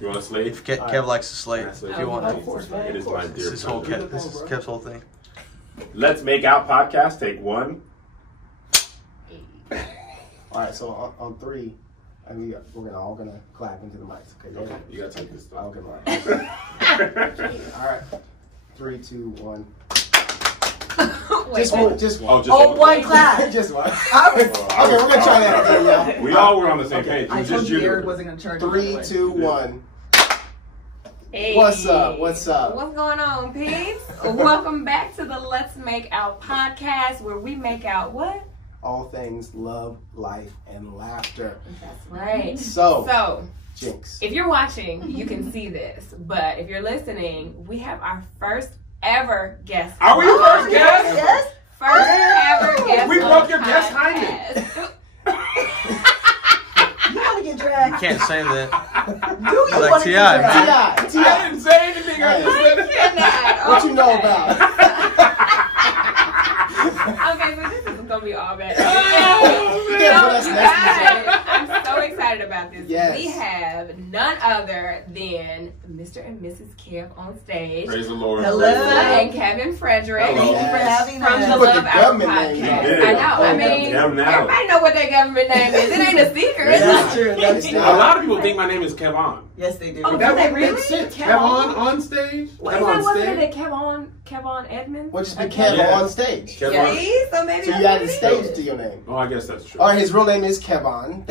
You want to slate? If Kev likes to slate, if you want to. Of course, man. It is my dear. This is Kev's whole thing. Let's Make Out podcast. Take one. All right, so on three, we're all gonna clap into the mics. Okay, you gotta take this stuff. I'll get mine. All right, 3, 2, 1. Just one. One clap. Just one. Okay, we're gonna try that again, y'all. We all were on the same page. I told you Eric wasn't gonna charge. 3, 2, 1. Hey. What's up? What's up? What's going on, peeps? Welcome back to the Let's Make Out podcast, where we make out what? All things love, life, and laughter. That's right. So Jinx. If you're watching, you can see this, but if you're listening, we have our first ever guest. Are we first guest? Yes. First ever guest. We broke your guest podcast. You want to get dragged? You can't say that. Do you Like want to get dragged? T.I. I didn't say anything. I just said it. Cannot. What you know about? Okay, so this is gonna be all bad. I'm so excited about this. Yes. We have none other than Mr. and Mrs. Kev on stage. Praise the Lord. Hello. And Kevin Frederick. Hello. Thank you for having From the us. Put the Love Our government name podcast. on it. I know. I mean, Damn now. everybody know what their government name is. It ain't a secret. That's true. That's A true. lot of people think my name is Kevon. Yes, they do. Oh, That do they would really? make sense. Kevon? Kevon on stage. Wait, Kevon wasn't stage. it Kevon Edmonds? Which is the Kev Yes. on stage. Kevon. See? So maybe So you added stage to your name. Oh, I guess that's true. All right, his real name is Kevon.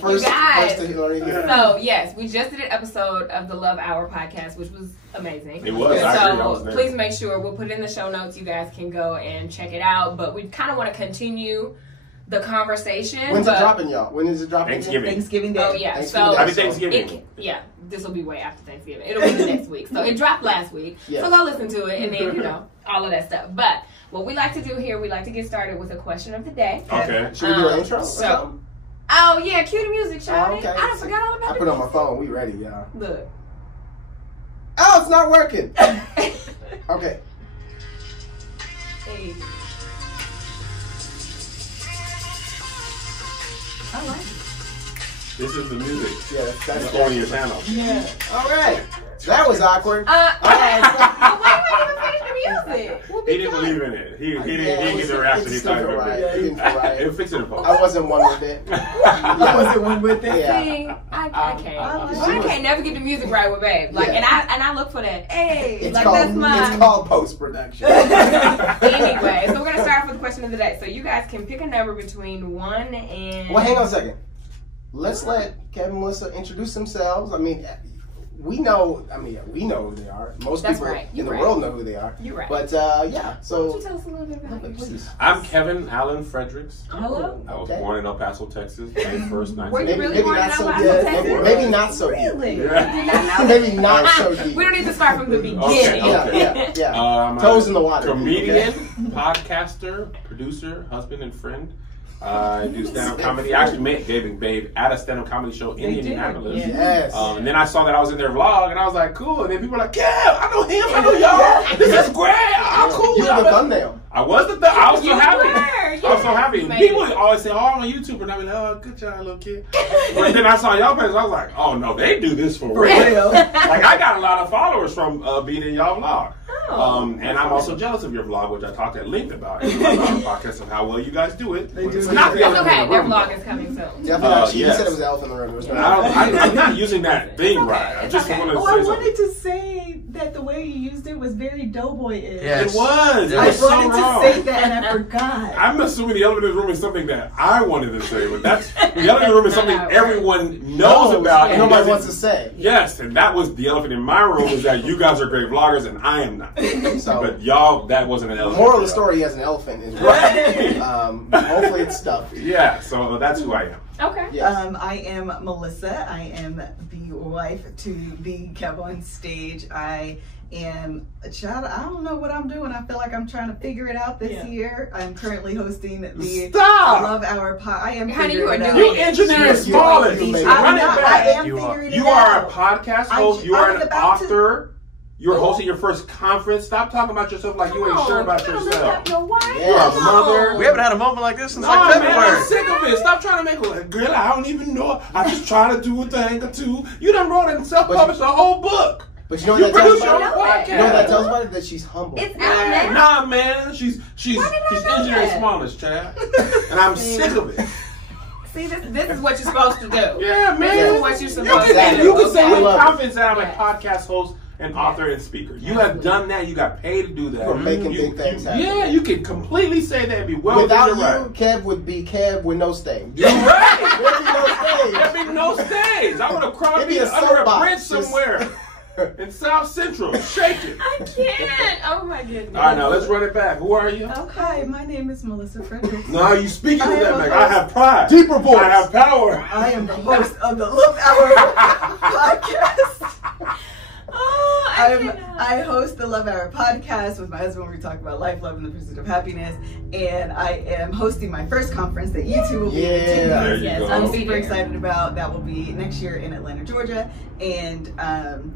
First to learn. So yes, we just did an episode of the Love Hour podcast, which was amazing. It was. I agree. I So was there. please make sure we'll put it in the show notes. You guys can go and check it out. But we kind of want to continue the conversation. When's it dropping, y'all? When is it dropping? Thanksgiving. Thanksgiving Day. Oh yeah. Thanksgiving So Day. Happy Thanksgiving. this will be way after Thanksgiving. It'll be the next week. So it dropped last week. Yeah. So go listen to it, and then all of that stuff. But what we like to do here, we like to get started with a question of the day. Okay. Should we do an intro? or So- something? Oh yeah, cue the music, Shawty. Okay. I done forgot all about I put it on my phone. We ready, y'all. Look. Oh, it's not working. Okay. Hey. I like it. This is the music. Yeah, that's That's on your channel. Yeah. All right. That was awkward. Why you even finish the music? He didn't believe in it. He didn't get the reaction he thought he would right. get. It didn't feel right. It'll fix it in post. I wasn't one with it. I wasn't one with it. Yeah. See, I can't. I I can't never get the music right with Babe. Like, Yeah. and I look for that. Hey, It's like called, that's mine. It's called post-production. Anyway, so we're gonna start off with the question of the day. So you guys can pick a number between 1 and. Well, hang on a second. Let's let Kevin and Melissa introduce themselves. I mean, we know who they are. Most That's people right. in You're the right. world know who they are. You're right. But yeah, Why don't so you tell us a little bit about yourself? please. I'm Kevin Allen Fredericks. Hello. I was Okay. born in El Paso, Texas, May 1st, Were you 1980. really Maybe born in not El so Paso, deep. Texas? Maybe not so deep. Really? Yeah. Maybe not so deep. We don't need to start from the beginning. Okay. Yeah. I'm Toes a in the water. Comedian, Okay. podcaster, producer, husband, and friend. I do stand-up comedy. I actually met Gabe and Babe at a stand-up comedy show in Indianapolis. Yeah. Yes. And then I saw that I was in their vlog, and I was like, cool. And then people were like, yeah, I know him. I know y'all. This is great. I'm cool. You were the thumbnail. I was I was so You happy. were, I was so yes. happy. Man. People always say, oh, I'm a YouTuber. And I be like, oh, good job, little kid. But then I saw y'all page, I was like, oh, no, they do this for real. real. Like, I got a lot of followers from being in y'all vlog. Oh. And I'm also jealous of your vlog, which I talked at length about in my podcast of how well you guys do it. They do It's it. not the That's elephant in okay. the Their room, vlog though. is coming soon. Definitely. yes. You said it was the elephant in the room. It was I'm not using that thing okay. right. I It's just okay. wanted to Oh, say I something. wanted to say that the way you used it was very doughboy-ish. Yes. It was. It I was so wanted wrong. to say that and I forgot. I'm assuming the elephant in the room is something that I wanted to say, but that's the elephant in the room is something everyone knows about. And and nobody doesn't- wants to say. Yes, and that was the elephant in my room is that you guys are great vloggers and I am not. So, But y'all, that wasn't an elephant. moral of the story, he has an elephant in his Right. hopefully it's stuffed. Yeah, so that's who I am. Okay. Yes. I am Melissa. I am the wife to the Kev on stage. I am a child. I don't know what I'm doing. I feel like I'm trying to figure it out this year. I'm currently hosting the Stop! Love Hour I am Honey, you figuring are it out. doing You engineer smallest. You Run made it it. I'm not, I back. am You are. figuring it You out. are a podcast I- host. You I are was an about to- author. You're hosting your first conference. Stop talking about yourself like you ain't sure about yourself. Your wife. You're a mother. We haven't had a moment like this since like Man, February. I'm sick of it. Stop trying to make it like, girl, I don't even know. I just try to do a thing or two. You done wrote and self-published a whole book. But you know what that tells about it? podcast. You know what that tells about it? That she's humble. It's out now. Nah, man. She's engineering smallness, Chad. And I'm sick of it. See, this is what you're supposed to do. Yeah, man. This is what you're supposed to do. You can say I with love confidence that I'm a Yes. podcast host and author and speaker. You have done that. You got paid to do that. You're making big things happen. Yeah, you can completely say that and be well Without you, within your right. Kev would be Kev with no stage. You're right. There'd be no stage. There'd be no stage. I would have crawled It'd be me a under a soapbox, bridge somewhere in South Central, shaking. I can't. Oh my goodness. All right, now let's run it back. Who are you? Okay, my name is Melissa Frederick. No, you speaking to I that am man. a I have pride. Deeper voice. I have power. I am the host of the Love Hour podcast. Oh, I host the Love Hour podcast with my husband where we talk about life, love, and the pursuit of happiness. And I am hosting my first conference that you two will be attending. There you Yes, go. I'm super excited about. That will be next year in Atlanta, Georgia. And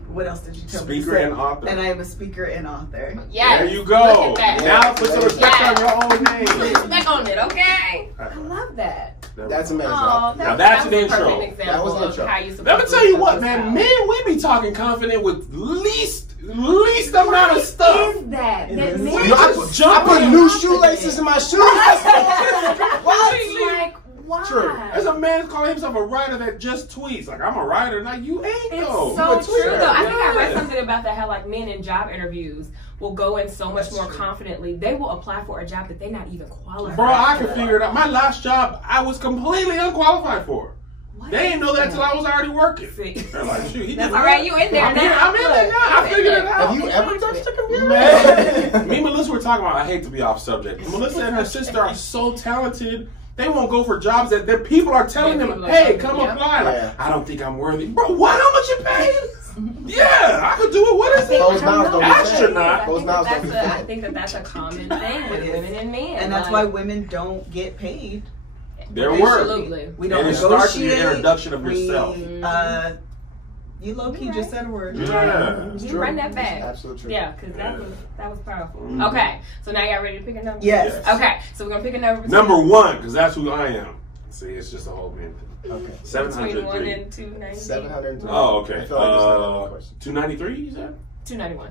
what else did you tell me? Speaker and author. And I am a speaker and author. Yes. There you go. Look at that. Now put some respect Yes. on your own Put name. respect on it, okay? I love that. That's amazing. Oh, Now that's that an was a intro. perfect example That was an of intro. how you supposed Let me to tell you live what, this man. out. Men, we be talking confident with least amount of stuff. Is that? It That is. men You know, I Jump put in. new shoelaces in my shoes. What? like, why? True. There's a man calling himself a writer that just tweets. Like, I'm a writer. Now, you ain't, It's though. so You a true, tweeter. though. I think I read Yeah. something about that, how like men in job interviews will go in so much more confidently. They will apply for a job that they're not even qualified Bro, I for. can figure it out. My last job, I was completely unqualified for. What? They didn't know that till I was already working. See. They're like, shoot, he That's did all right. You in there I'm now. in, I'm in there now. I figured it out. Have you ever touched a computer? Man, me and Melissa were talking about, I hate to be off subject. Melissa and her sister are so talented. They won't go for jobs that their people are telling them, hey, come apply. Like, Yeah. I don't think I'm worthy. Bro, what? How much you paying? Yeah, I could do it. What is it? Closed mouths don't be fed. Astronaut. Closed mouths don't be I fed. think that's a common thing with women and men. And that's why women don't get paid. Their work. Absolutely. We don't And it starts with negotiate. your introduction of We, yourself. You low key just said a word. Yeah. It's You true. run that back. Absolutely true. Yeah, because that was powerful. Mhm. Okay, so now y'all ready to pick a number? Yes. Okay, so we're gonna pick a number between, Number one, because that's who I am. See, it's just a whole man thing. Okay. between 1 703. and 290. 703. Oh, okay. I feel like it's not another question. 293, you said? 291. I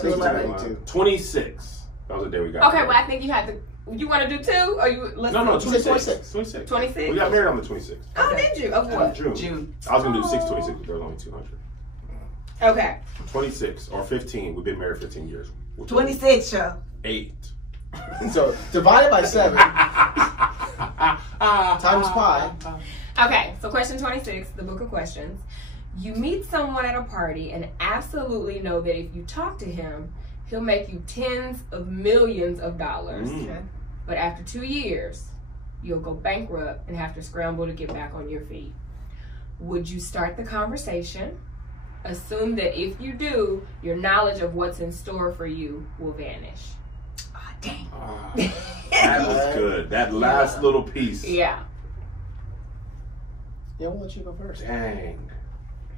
think it's 211. 292. 26. That was the day we got Okay, married. well I think you have to. You want to do 2 or you? Let's No, You said 26. 26. 26. We got married on the 26th. Oh, did you? Of what? June. June. I was going to do 626, but there was only 200. Okay. 26 or 15. We've been married 15 years. 26, show. 8. So divided by 7 times pi. Okay, so question 26, the book of questions. You meet someone at a party and absolutely know that if you talk to him, he'll make you tens of millions of dollars. Mm. But after 2 years, you'll go bankrupt and have to scramble to get back on your feet. Would you start the conversation? Assume that if you do, your knowledge of what's in store for you will vanish. Ah, dang. Ah, that was good. That last little piece. Yeah. Yeah, we'll let you go first. Dang.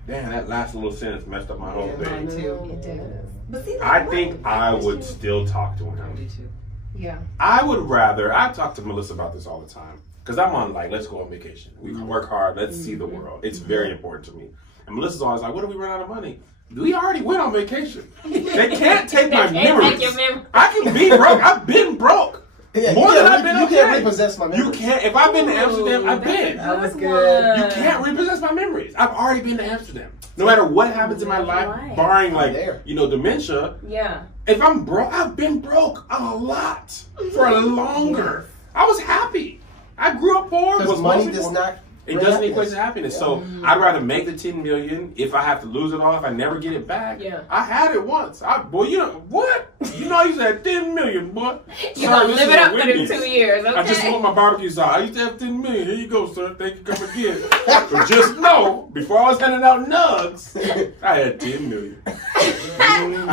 Damn, that last little sentence messed up my whole Mine thing. too. It does. But see, I think I would still talk to I him. do too. Yeah. I would rather, I talk to Melissa about this all the time. Because I'm on, like, let's go on vacation. We can work hard. Let's see the world. It's very important to me. And Melissa's always like, what if we run out of money? We already went on vacation. They can't take my They can't memories. take your memory. I can be broke. I've been broke. Yeah, More you than can't I've been you can't okay. repossess my You memories. can't. If I've been to Amsterdam, I've been. That was good. You can't repossess my memories. I've already been to Amsterdam. No matter what happens in my life, barring like, there. dementia, Yeah. if I'm broke, I've been broke a lot for longer. I was happy. I grew up poor. Because Was money mostly does poor. not. It bring doesn't equate happiness. to happiness. So I'd rather make the 10 million if I have to lose it all, if I never get it back. Yeah. I had it once. Boy, you know what? You know I used to have 10 million, boy. You're Sorry, gonna this live is it a up for them Wendy's. 2 years, okay? I just want my barbecue sauce. I used to have 10 million. Here you go, sir. Thank you. Come again. But just know, before I was handing out nugs, I had 10 million.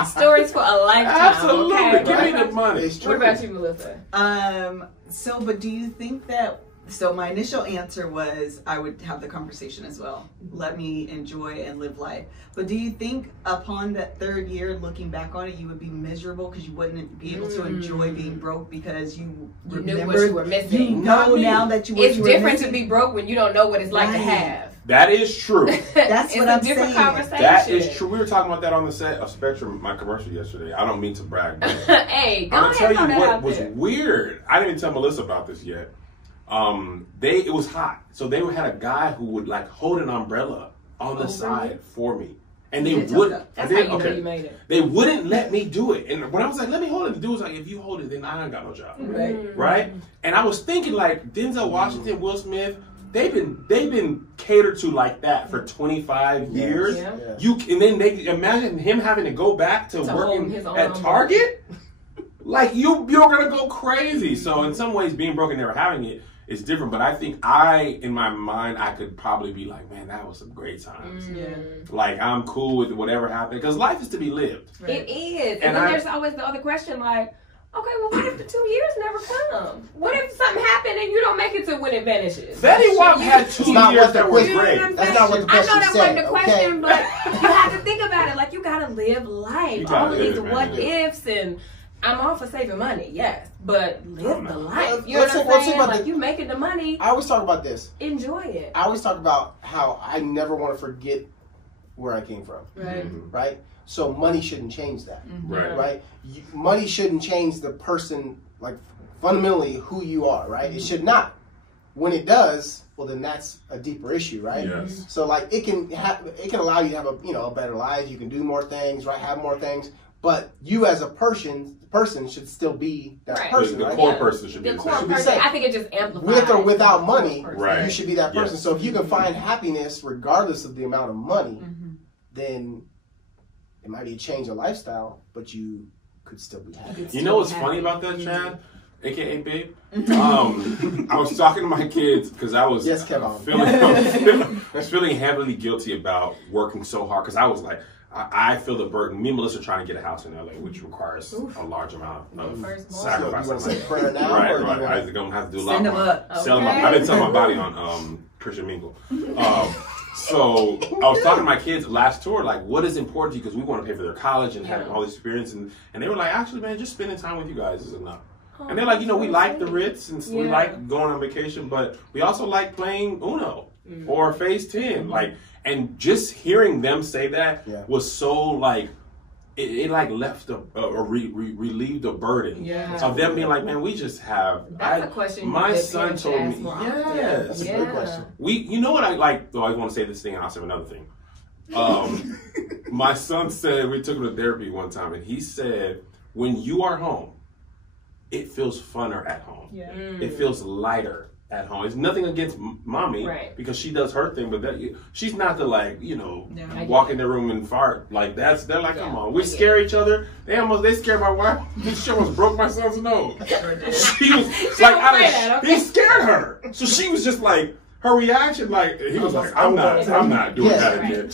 Stories for a lifetime. Absolutely. Okay? Give me the money. It's What true. about you, Melissa? So, but do you think that So my initial answer was I would have the conversation as well. Let me enjoy and live life. But do you think upon that third year, looking back on it, you would be miserable because you wouldn't be able to enjoy being broke because you knew what you were missing? You know now that it's different to be broke when you don't know what it's like to have. That is true. That's what I'm different saying. Conversation. That is true. We were talking about that on the set of Spectrum, my commercial yesterday. I don't mean to brag, but hey, go I'm ahead. gonna tell you what was weird. I didn't even tell Melissa about this yet. It was hot, so they had a guy who would like hold an umbrella on the side for me, and they would. That's how you know you made it. They wouldn't let me do it, and when I was like, "Let me hold it," the dude was like, "If you hold it, then I ain't got no job." Right? And I was thinking like Denzel Washington, Will Smith. They've been catered to like that for 25 years. Yeah. And then they imagine him having to go back to working at Target. Like you're gonna go crazy. So in some ways, being broke and never having it is different. But I think in my mind, I could probably be like, man, that was some great times. Like I'm cool with whatever happened because life is to be lived. It is. And then there's always the other question, like, okay, well, what if the 2 years never come? What if something happened and you don't make it to when it vanishes? Betty Wap had 2 years that were great. That's not what the question I know that said, wasn't the question, but you have to think about it. Like, you got to live life. All of these what ifs, and I'm all for saving money, yes, but live the life. You know what I'm saying? Like, you making the money. I always talk about this. Enjoy it. I always talk about how I never want to forget where I came from. Right? So money shouldn't change that. Right? Money shouldn't change the person, like fundamentally who you are, right? It should not. When it does, well then that's a deeper issue, right? Yes. So like it can allow you to have a better life. You can do more things, right? Have more things, but you as a person should still be that person. The core person should be the core person. I think it just amplifies. With or without money, right. You should be that person. Yes. So if you can find happiness regardless of the amount of money, then it might be a change of lifestyle, but you could still be happy. You know what's funny about that, Chad? AKA Babe? I was talking to my kids because I was feeling heavily guilty about working so hard because I was like, I feel the burden. Me and Melissa are trying to get a house in LA, which requires a large amount of sacrifice. You want to say prayer now? Right. I'm going to have to do a lot more. I've been selling my body on Christian Mingle. So I was talking to my kids last tour, like, what is important to you? Because we want to pay for their college and having all this experience. And they were like, actually, man, just spending time with you guys is enough. And they're like, we like the Ritz and we like going on vacation, but we also like playing Uno or Phase 10. Like, and just hearing them say that was so like, it like left relieved the burden of them being like, man, we just have. That's a question. My son told me, yes, that's a good question. You know what I like? Though I want to say this thing, and I'll say another thing. My son said we took him to therapy one time, and he said, when you are home, it feels funner at home. It feels lighter at home. It's nothing against mommy because she does her thing, but she's not the walk in the room and fart like that's. They're like, come on, we scare each other. They scared my wife. She almost broke my son's nose. She was like, he scared her, so she was just like. Her reaction, like he was like, "I'm not doing that again."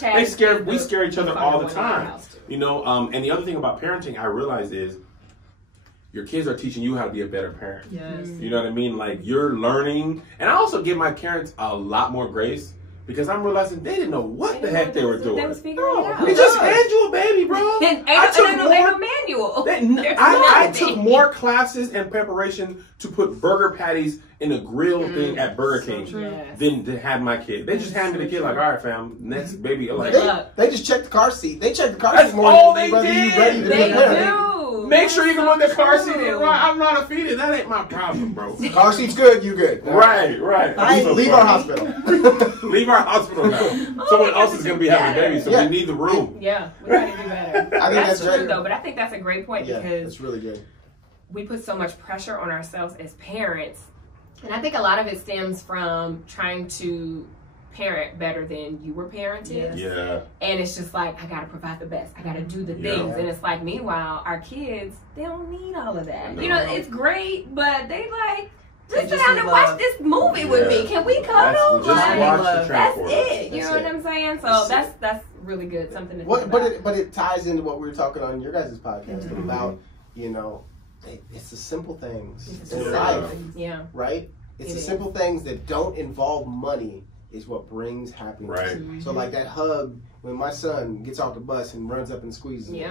We scare each other all the time, And the other thing about parenting, I realized is. Your kids are teaching you how to be a better parent. Yes. You know what I mean? Like, you're learning. And I also give my parents a lot more grace because I'm realizing they didn't know what the heck they were doing. They was figuring it out. They just hand you a baby, bro. I took more classes and preparation to put burger patties in a grill thing at Burger King than to have my kid. They just hand me the kid like, all right, fam, next baby. Like, they just checked the car seat. They checked the car seat more than whether you ready to be a parent. Make sure you can put the car seat in. I'm not a feeder. That ain't my problem, bro. Car seat's good. You good? Right. Leave our hospital. Leave our hospital now. Someone else is gonna be having a baby, so we need the room. Yeah, we gotta do better. I think that's true though, but I think that's a great point because it's really good. We put so much pressure on ourselves as parents, and I think a lot of it stems from trying to parent better than you were parented. Yeah. And it's just like, I gotta provide the best. I gotta do the things. And it's like, meanwhile, our kids, they don't need all of that. No. It's great, but they like, just sit down and watch this movie with me. Can we cuddle? That's it. You know what I'm saying? So that's really good. Something to think about. But it ties into what we were talking on your guys' podcast about, it's the simple things in life. Yeah. Right? It's the simple things that don't involve money is what brings happiness. Right. So like that hug when my son gets off the bus and runs up and squeezes me.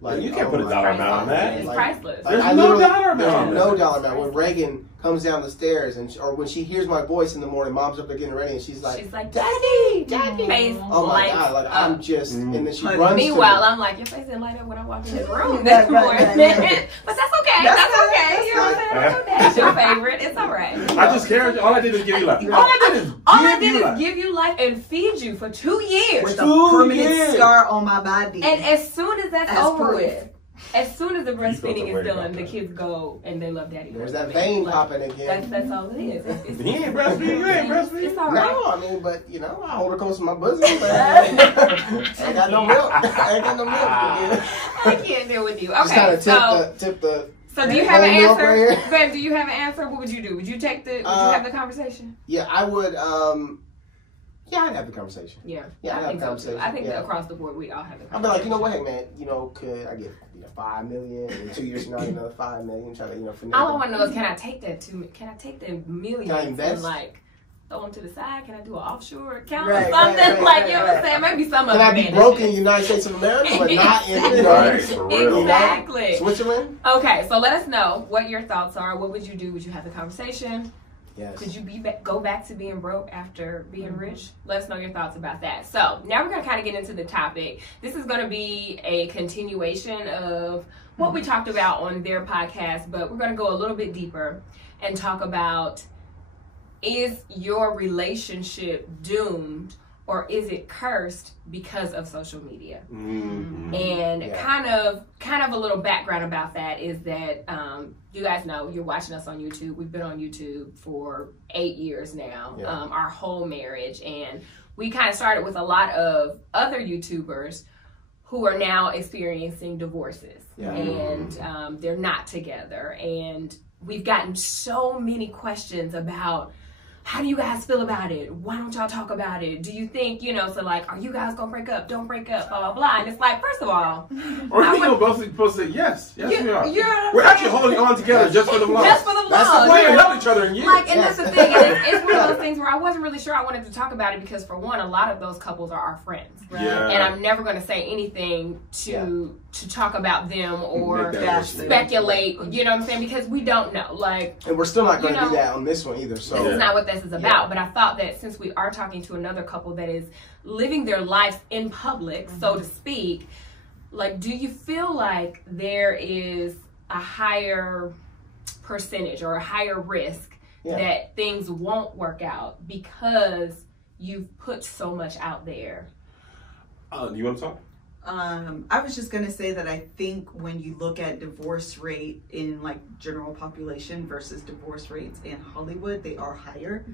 Like you can't put a dollar amount on that. It's priceless. There's no dollar amount. There's no dollar amount. When Reagan comes down the stairs or when she hears my voice in the morning, mom's up there getting ready and she's like, Daddy. Oh my God, like I'm just, and then she runs. Meanwhile, I'm like, your face didn't light up when I walked in this room this morning. But that's okay. That's okay. You know what I'm saying? That's your favorite. It's all right. I just cared. All I did is give you life. All I did is give you life and feed you for 2 years. With a permanent scar on my body. And as soon as that's over with, as soon as the breastfeeding is done, the kids go and they love daddy. There's that vein popping again. That's all it is. He ain't breastfeeding. You ain't breastfeeding. It's all right. No, I mean, but you know, I hold her close to my bosom. I ain't got no milk. I ain't got no milk. I can't deal with you. Okay, just kind of tip the. So do you have an answer? Ben, do you have an answer? What would you do? Would you take the? Would you have the conversation? Yeah, I would. Yeah, I'd have the conversation. Yeah, I'd have the conversation. I think that across the board we all have the conversation. I'd be like, you know what, hey man, you know, could I get $5 million and 2 years from now another $5 million? Try to all I want to know is can I take that can I take the millions can I invest? and like throw them to the side? Can I do an offshore account or something? Like you know what I'm saying? Maybe some of them. Can I be broke in the United States of America, but not in exactly Switzerland? Okay, so let us know what your thoughts are. What would you do? Would you have the conversation? Yes. Could you go back to being broke after being rich? Let us know your thoughts about that. So now we're going to kind of get into the topic. This is going to be a continuation of what we talked about on their podcast, but we're going to go a little bit deeper and talk about, is your relationship doomed or is it cursed because of social media? Mm-hmm. And kind of a little background about that is that you guys know you're watching us on YouTube. We've been on YouTube for 8 years now, our whole marriage, and we kind of started with a lot of other YouTubers who are now experiencing divorces, and they're not together, and we've gotten so many questions about, how do you guys feel about it? Why don't y'all talk about it? Do you think, so like, are you guys gonna break up? Don't break up, blah, blah, blah. And it's like, first of all. Or you're both supposed to say, yes, we are. We're actually holding on together just for the vlog. Just for the vlog. That's the way we help each other in years. Like, and that's the thing. It's one of those things where I wasn't really sure I wanted to talk about it because, for one, a lot of those couples are our friends. Right? Yeah. And I'm never going to say anything to talk about them or speculate, you know what I'm saying? Because we don't know. Like, and we're still not going to do that on this one either. So this is not what this is about. But I thought that since we are talking to another couple that is living their life in public, so to speak, like, do you feel like there is a higher percentage or a higher risk that things won't work out because you've put so much out there? You want to talk? I was just going to say that I think when you look at divorce rate in like general population versus divorce rates in Hollywood, they are higher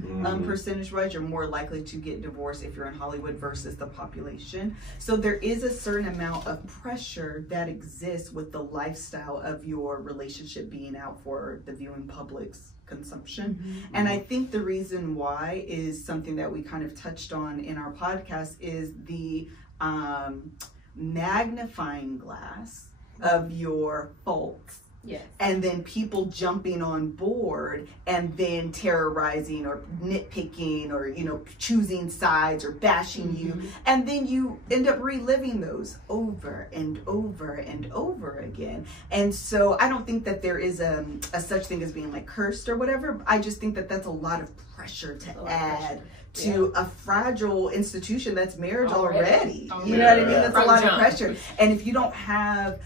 percentage wise. You're more likely to get divorced if you're in Hollywood versus the population. So there is a certain amount of pressure that exists with the lifestyle of your relationship being out for the viewing public's consumption. And I think the reason why is something that we kind of touched on in our podcast is the magnifying glass of your faults. Yes. And then people jumping on board and then terrorizing or nitpicking or, choosing sides or bashing you. And then you end up reliving those over and over and over again. And so I don't think that there is a such thing as being like cursed or whatever. I just think that that's a lot of pressure to add to a fragile institution that's marriage already. You know what I mean? That's a lot of pressure. And if you don't have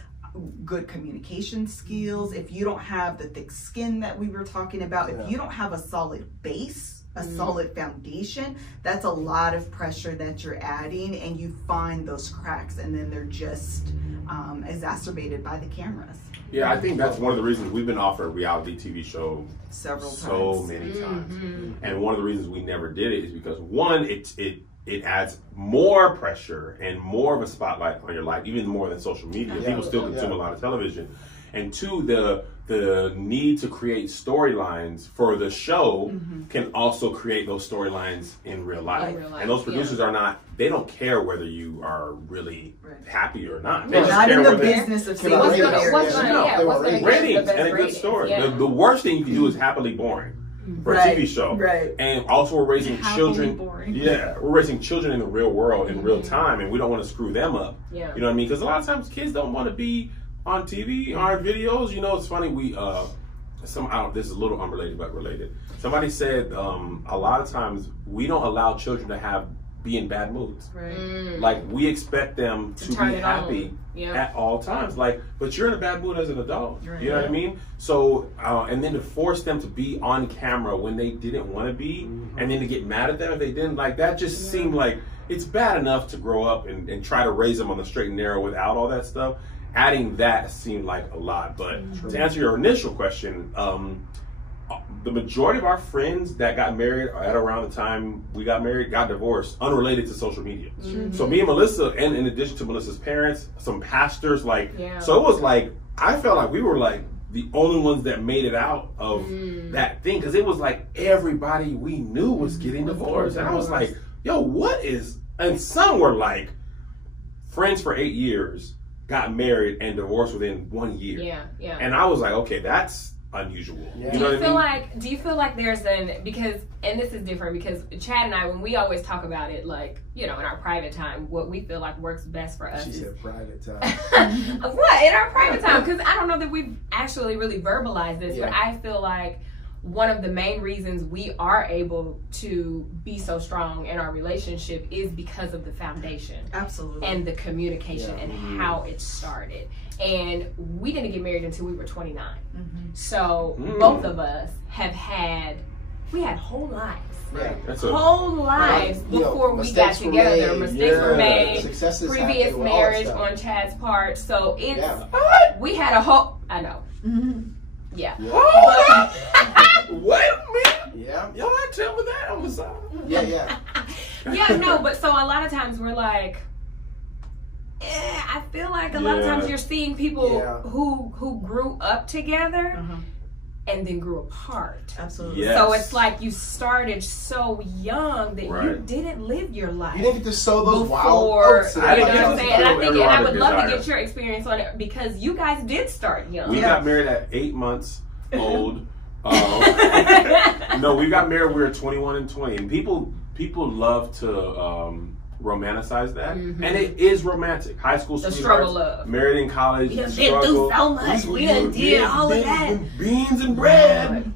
good communication skills, if you don't have the thick skin that we were talking about, if you don't have a solid base, a solid foundation, that's a lot of pressure that you're adding, and you find those cracks, and then they're just exacerbated by the cameras. Yeah, I think that's one of the reasons we've been offered a reality TV show so many times. And one of the reasons we never did it is because, one, it adds more pressure and more of a spotlight on your life, even more than social media. People still consume a lot of television. And two, the need to create storylines for the show can also create those storylines in real life. And those producers they don't care whether you are really happy or not. They just not care in the whether business of what's going to ratings and a good story. Yeah. The worst thing you can do is happily boring. for a TV show. Right. And also we're raising children. Yeah, we're raising children in the real world in real time, and we don't want to screw them up. Yeah. You know what I mean? Because a lot of times kids don't want to be on TV, on videos. You know, it's funny. This is a little unrelated but related. Somebody said a lot of times we don't allow children to be in bad moods. Right. Like we expect them to be happy at all times. Like, but you're in a bad mood as an adult. Right. You know what I mean? So, and then to force them to be on camera when they didn't want to be, and then to get mad at them if they didn't, like that just seemed like it's bad enough to grow up and try to raise them on the straight and narrow without all that stuff. Adding that seemed like a lot. But to answer your initial question, the majority of our friends that got married at around the time we got married got divorced, unrelated to social media. So me and Melissa, and in addition to Melissa's parents, some pastors, so it was like, I felt like we were like the only ones that made it out of that thing, because it was like everybody we knew was getting divorced. And I was like, yo, what is, and some were like friends for 8 years, got married and divorced within 1 year. Yeah. And I was like, okay, that's unusual. Yeah. Do you feel like there's because this is different because Chad and I, when we always talk about it, like, you know, in our private time, what we feel like works best for us. She said private time. What? In our private time? Because I don't know that we've actually really verbalized this, but I feel like one of the main reasons we are able to be so strong in our relationship is because of the foundation. Absolutely. And the communication and how it started. And we didn't get married until we were 29. So both of us had whole lives. Yeah. Whole lives before we got together. Mistakes were made. Previous marriage on Chad's part. So it's we had a whole. I know. Yeah. Wait a minute. Yeah. Y'all had to tell me that on the side. Yeah. Yeah, no, but so a lot of times we're like, I feel like a lot of times you're seeing people who grew up together and then grew apart. Absolutely. Yes. So it's like you started so young that you didn't live your life. You didn't get to sow those wild oats. You know what I'm saying? And I would love to get your experience on it because you guys did start young. We got married at 8 months old. No, we got married when we were 21 and 20. And people love to romanticize that, and it is romantic. High school sweethearts, struggle of married in college, we done been through so much. We done did all of that. Beans and bread.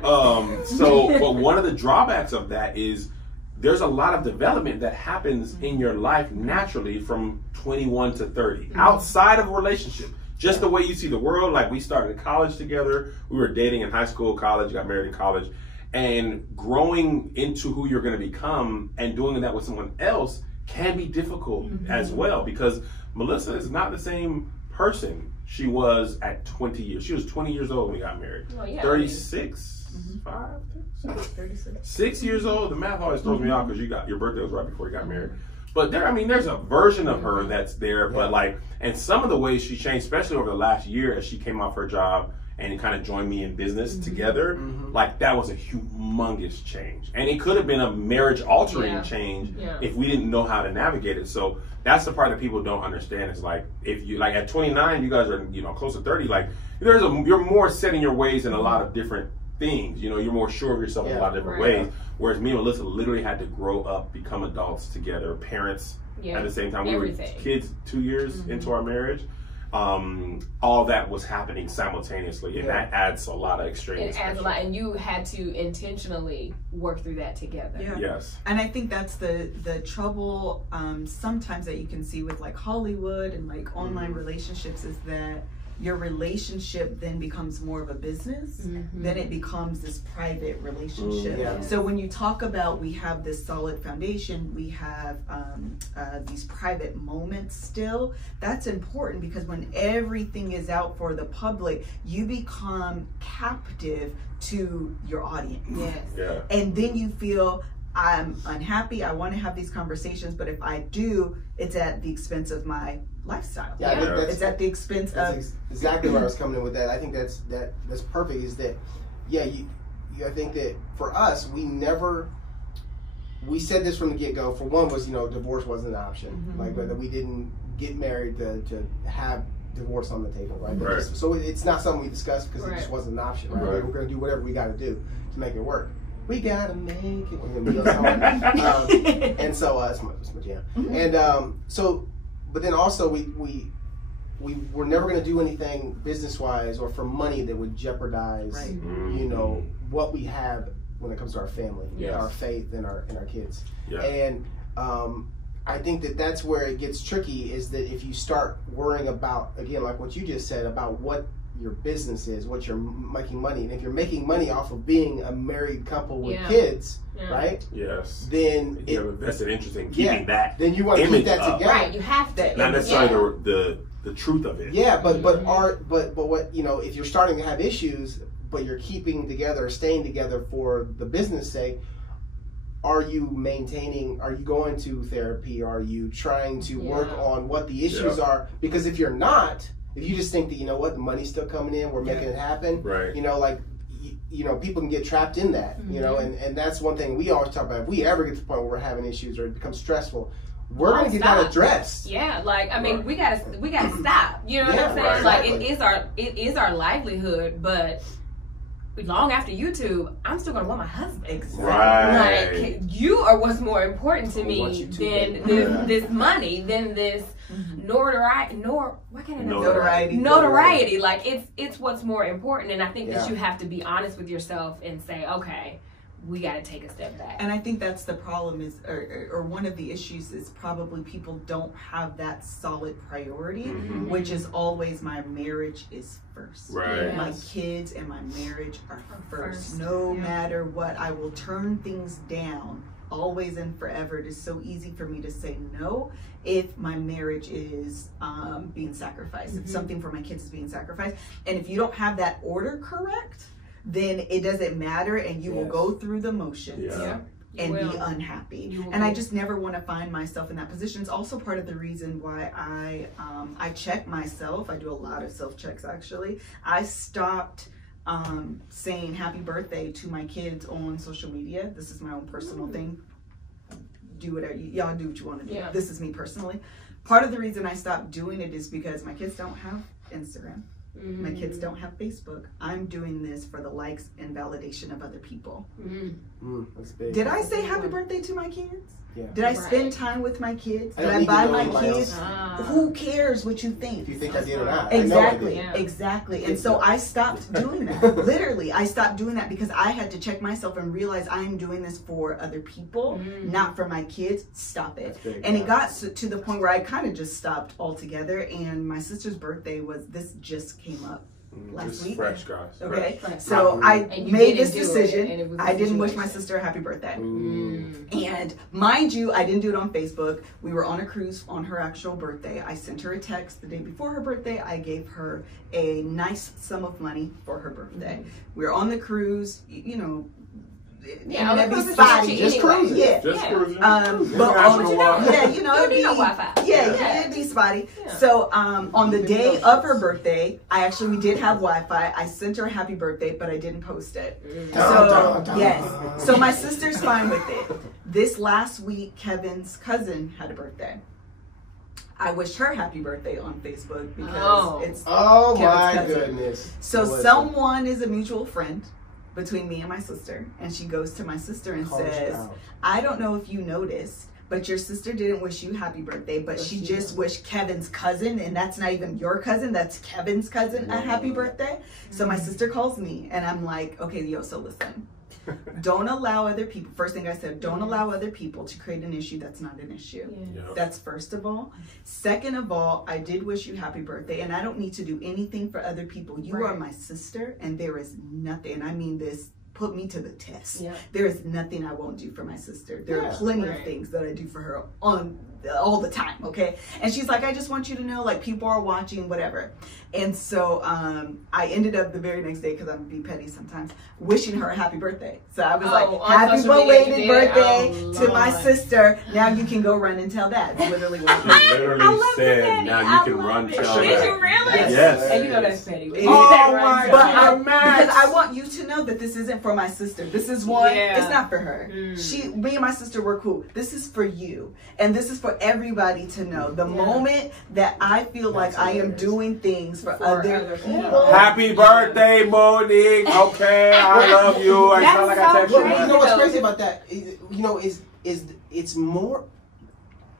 But one of the drawbacks of that is there's a lot of development that happens in your life naturally from 21 to 30, outside of a relationship. Just the way you see the world. Like we started college together, we were dating in high school, college, got married in college. And growing into who you're going to become and doing that with someone else can be difficult as well, because Melissa is not the same person she was at 20 years. She was 20 years old when we got married. 36, 6 years old. The math always throws me off because your birthday was right before you got married. But there's a version of her that's there, but and some of the ways she changed, especially over the last year as she came off her job and kind of joined me in business together, like that was a humongous change. And it could have been a marriage altering change if we didn't know how to navigate it. So that's the part that people don't understand is like, if you, like at 29, you guys are, close to 30, like you're more set in your ways in a lot of different things. You're more sure of yourself in a lot of different ways. Whereas me and Melissa literally had to grow up, become adults together, parents at the same time. We were kids 2 years into our marriage. All that was happening simultaneously, and that adds a lot of extraneous pressure. It adds a lot, and you had to intentionally work through that together. Yeah. Yes. And I think that's the trouble sometimes that you can see with like Hollywood and like online relationships is that your relationship then becomes more of a business, then it becomes this private relationship. So when you talk about we have this solid foundation, we have these private moments still, that's important because when everything is out for the public, you become captive to your audience. And then you feel, I'm unhappy, I want to have these conversations, but if I do, it's at the expense of my lifestyle. It's at the expense of... exactly where I was coming in with that. I think that's perfect, is that, I think that for us, we said this from the get-go. For one was, divorce wasn't an option. Like, whether we didn't get married to have divorce on the table, right? Right. So it's not something we discussed because it just wasn't an option, right? Right. We're going to do whatever we got to do to make it work. We gotta make it. And so it's my jam. And so, but then also we were never going to do anything business-wise or for money that would jeopardize, you know, what we have when it comes to our family, our faith, and our kids. Yeah. And I think that's where it gets tricky, is that if you start worrying about, again, like what you just said, about what your business is, what you're making money, and if you're making money off of being a married couple with kids, right? Yes. Then you have a vested interest in keeping that. Then you want to keep that together. Right. You have to. Not necessarily the truth of it. Yeah, but what, you know, if you're starting to have issues, but you're keeping together, or staying together for the business sake, are you going to therapy? Are you trying to work on what the issues are? Because if you're not, if you just think that, you know what, the money's still coming in, we're making it happen, right? You know, like, you know, people can get trapped in that, you know, and that's one thing we always talk about. If we ever get to the point where we're having issues or it becomes stressful, we're gonna get that addressed. Yeah, like, I mean, we gotta stop. You know what I'm saying? Right, like, exactly. it is our livelihood, but long after YouTube, I'm still gonna want my husband. Exactly. Right. Like, you are what's more important to me than this money, than this notoriety. Like, it's what's more important, and I think that you have to be honest with yourself and say, okay, we got to take a step back. And I think that's the problem, is, or one of the issues is probably people don't have that solid priority, which is always, my marriage is first. Right. Yes. My kids and my marriage are first. No matter what, I will turn things down always and forever. It is so easy for me to say no if my marriage is being sacrificed. If something for my kids is being sacrificed. And if you don't have that order correct, then it doesn't matter, and you will go through the motions and be unhappy. And I just never want to find myself in that position. It's also part of the reason why I check myself. I do a lot of self-checks, actually. I stopped saying happy birthday to my kids on social media. This is my own personal thing. Do whatever, y'all do what you want to do. Yeah. This is me personally. Part of the reason I stopped doing it is because my kids don't have Instagram. My kids don't have Facebook. I'm doing this for the likes and validation of other people. That's big. Did I say happy birthday to my kids? Yeah. Did I spend time with my kids? Did I buy my kids? Who cares what you think? If you think I did or not. Exactly, exactly. And so I stopped doing that. Literally, I stopped doing that because I had to check myself and realize I am doing this for other people, not for my kids. Stop it. And it got to the point where I kind of just stopped altogether. And my sister's birthday this just came up last week. Fresh, guys. Okay, fresh. So I made this decision. I didn't wish my sister a happy birthday. And mind you, I didn't do it on Facebook. We were on a cruise on her actual birthday. I sent her a text the day before her birthday. I gave her a nice sum of money for her birthday. We were on the cruise, you know. Yeah, it'd be spotty. Just cruising. Just cruising. But you don't need no Wi-Fi. It'd be spotty. Yeah. So on the day of her birthday, we did have Wi-Fi. I sent her a happy birthday, but I didn't post it. Yes. So my sister's fine with it. This last week, Kevin's cousin had a birthday. I wished her happy birthday on Facebook because it's my cousin. Goodness. So someone is a mutual friend between me and my sister, and she goes to my sister and says, I don't know if you noticed, but your sister didn't wish you happy birthday, but she just wished Kevin's cousin, and that's not even your cousin, that's Kevin's cousin, a happy birthday. So my sister calls me, and I'm like, okay, so listen. Don't allow other people, first thing I said, don't allow other people to create an issue that's not an issue. That's first of all. Second of all, I did wish you happy birthday, and I don't need to do anything for other people. You are my sister, and there is nothing, and I mean this, put me to the test. There is nothing I won't do for my sister. There are plenty of things that I do for her all the time, okay? And she's like, I just want you to know, like, people are watching, whatever. And so I ended up the very next day, because I'm be petty sometimes, wishing her a happy birthday. So I was like, happy belated birthday to my sister. Now you can go run and tell that. Literally what she literally said, now you can run tell that. Did you really? Yes. And you know that's petty. Oh my God. Because I want you to know that this isn't for my sister. This is one, it's not for her. Me and my sister were cool. This is for you. And this is for, for everybody to know. The moment that I feel like I am doing things for other people. Happy birthday, Monique. Okay, I love you. I sound like I text you. You know what's crazy about that? Is it's more.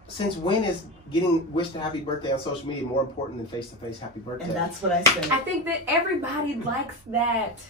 Since when is getting wished a happy birthday on social media more important than face-to-face happy birthday? And that's what I said. I think that everybody likes that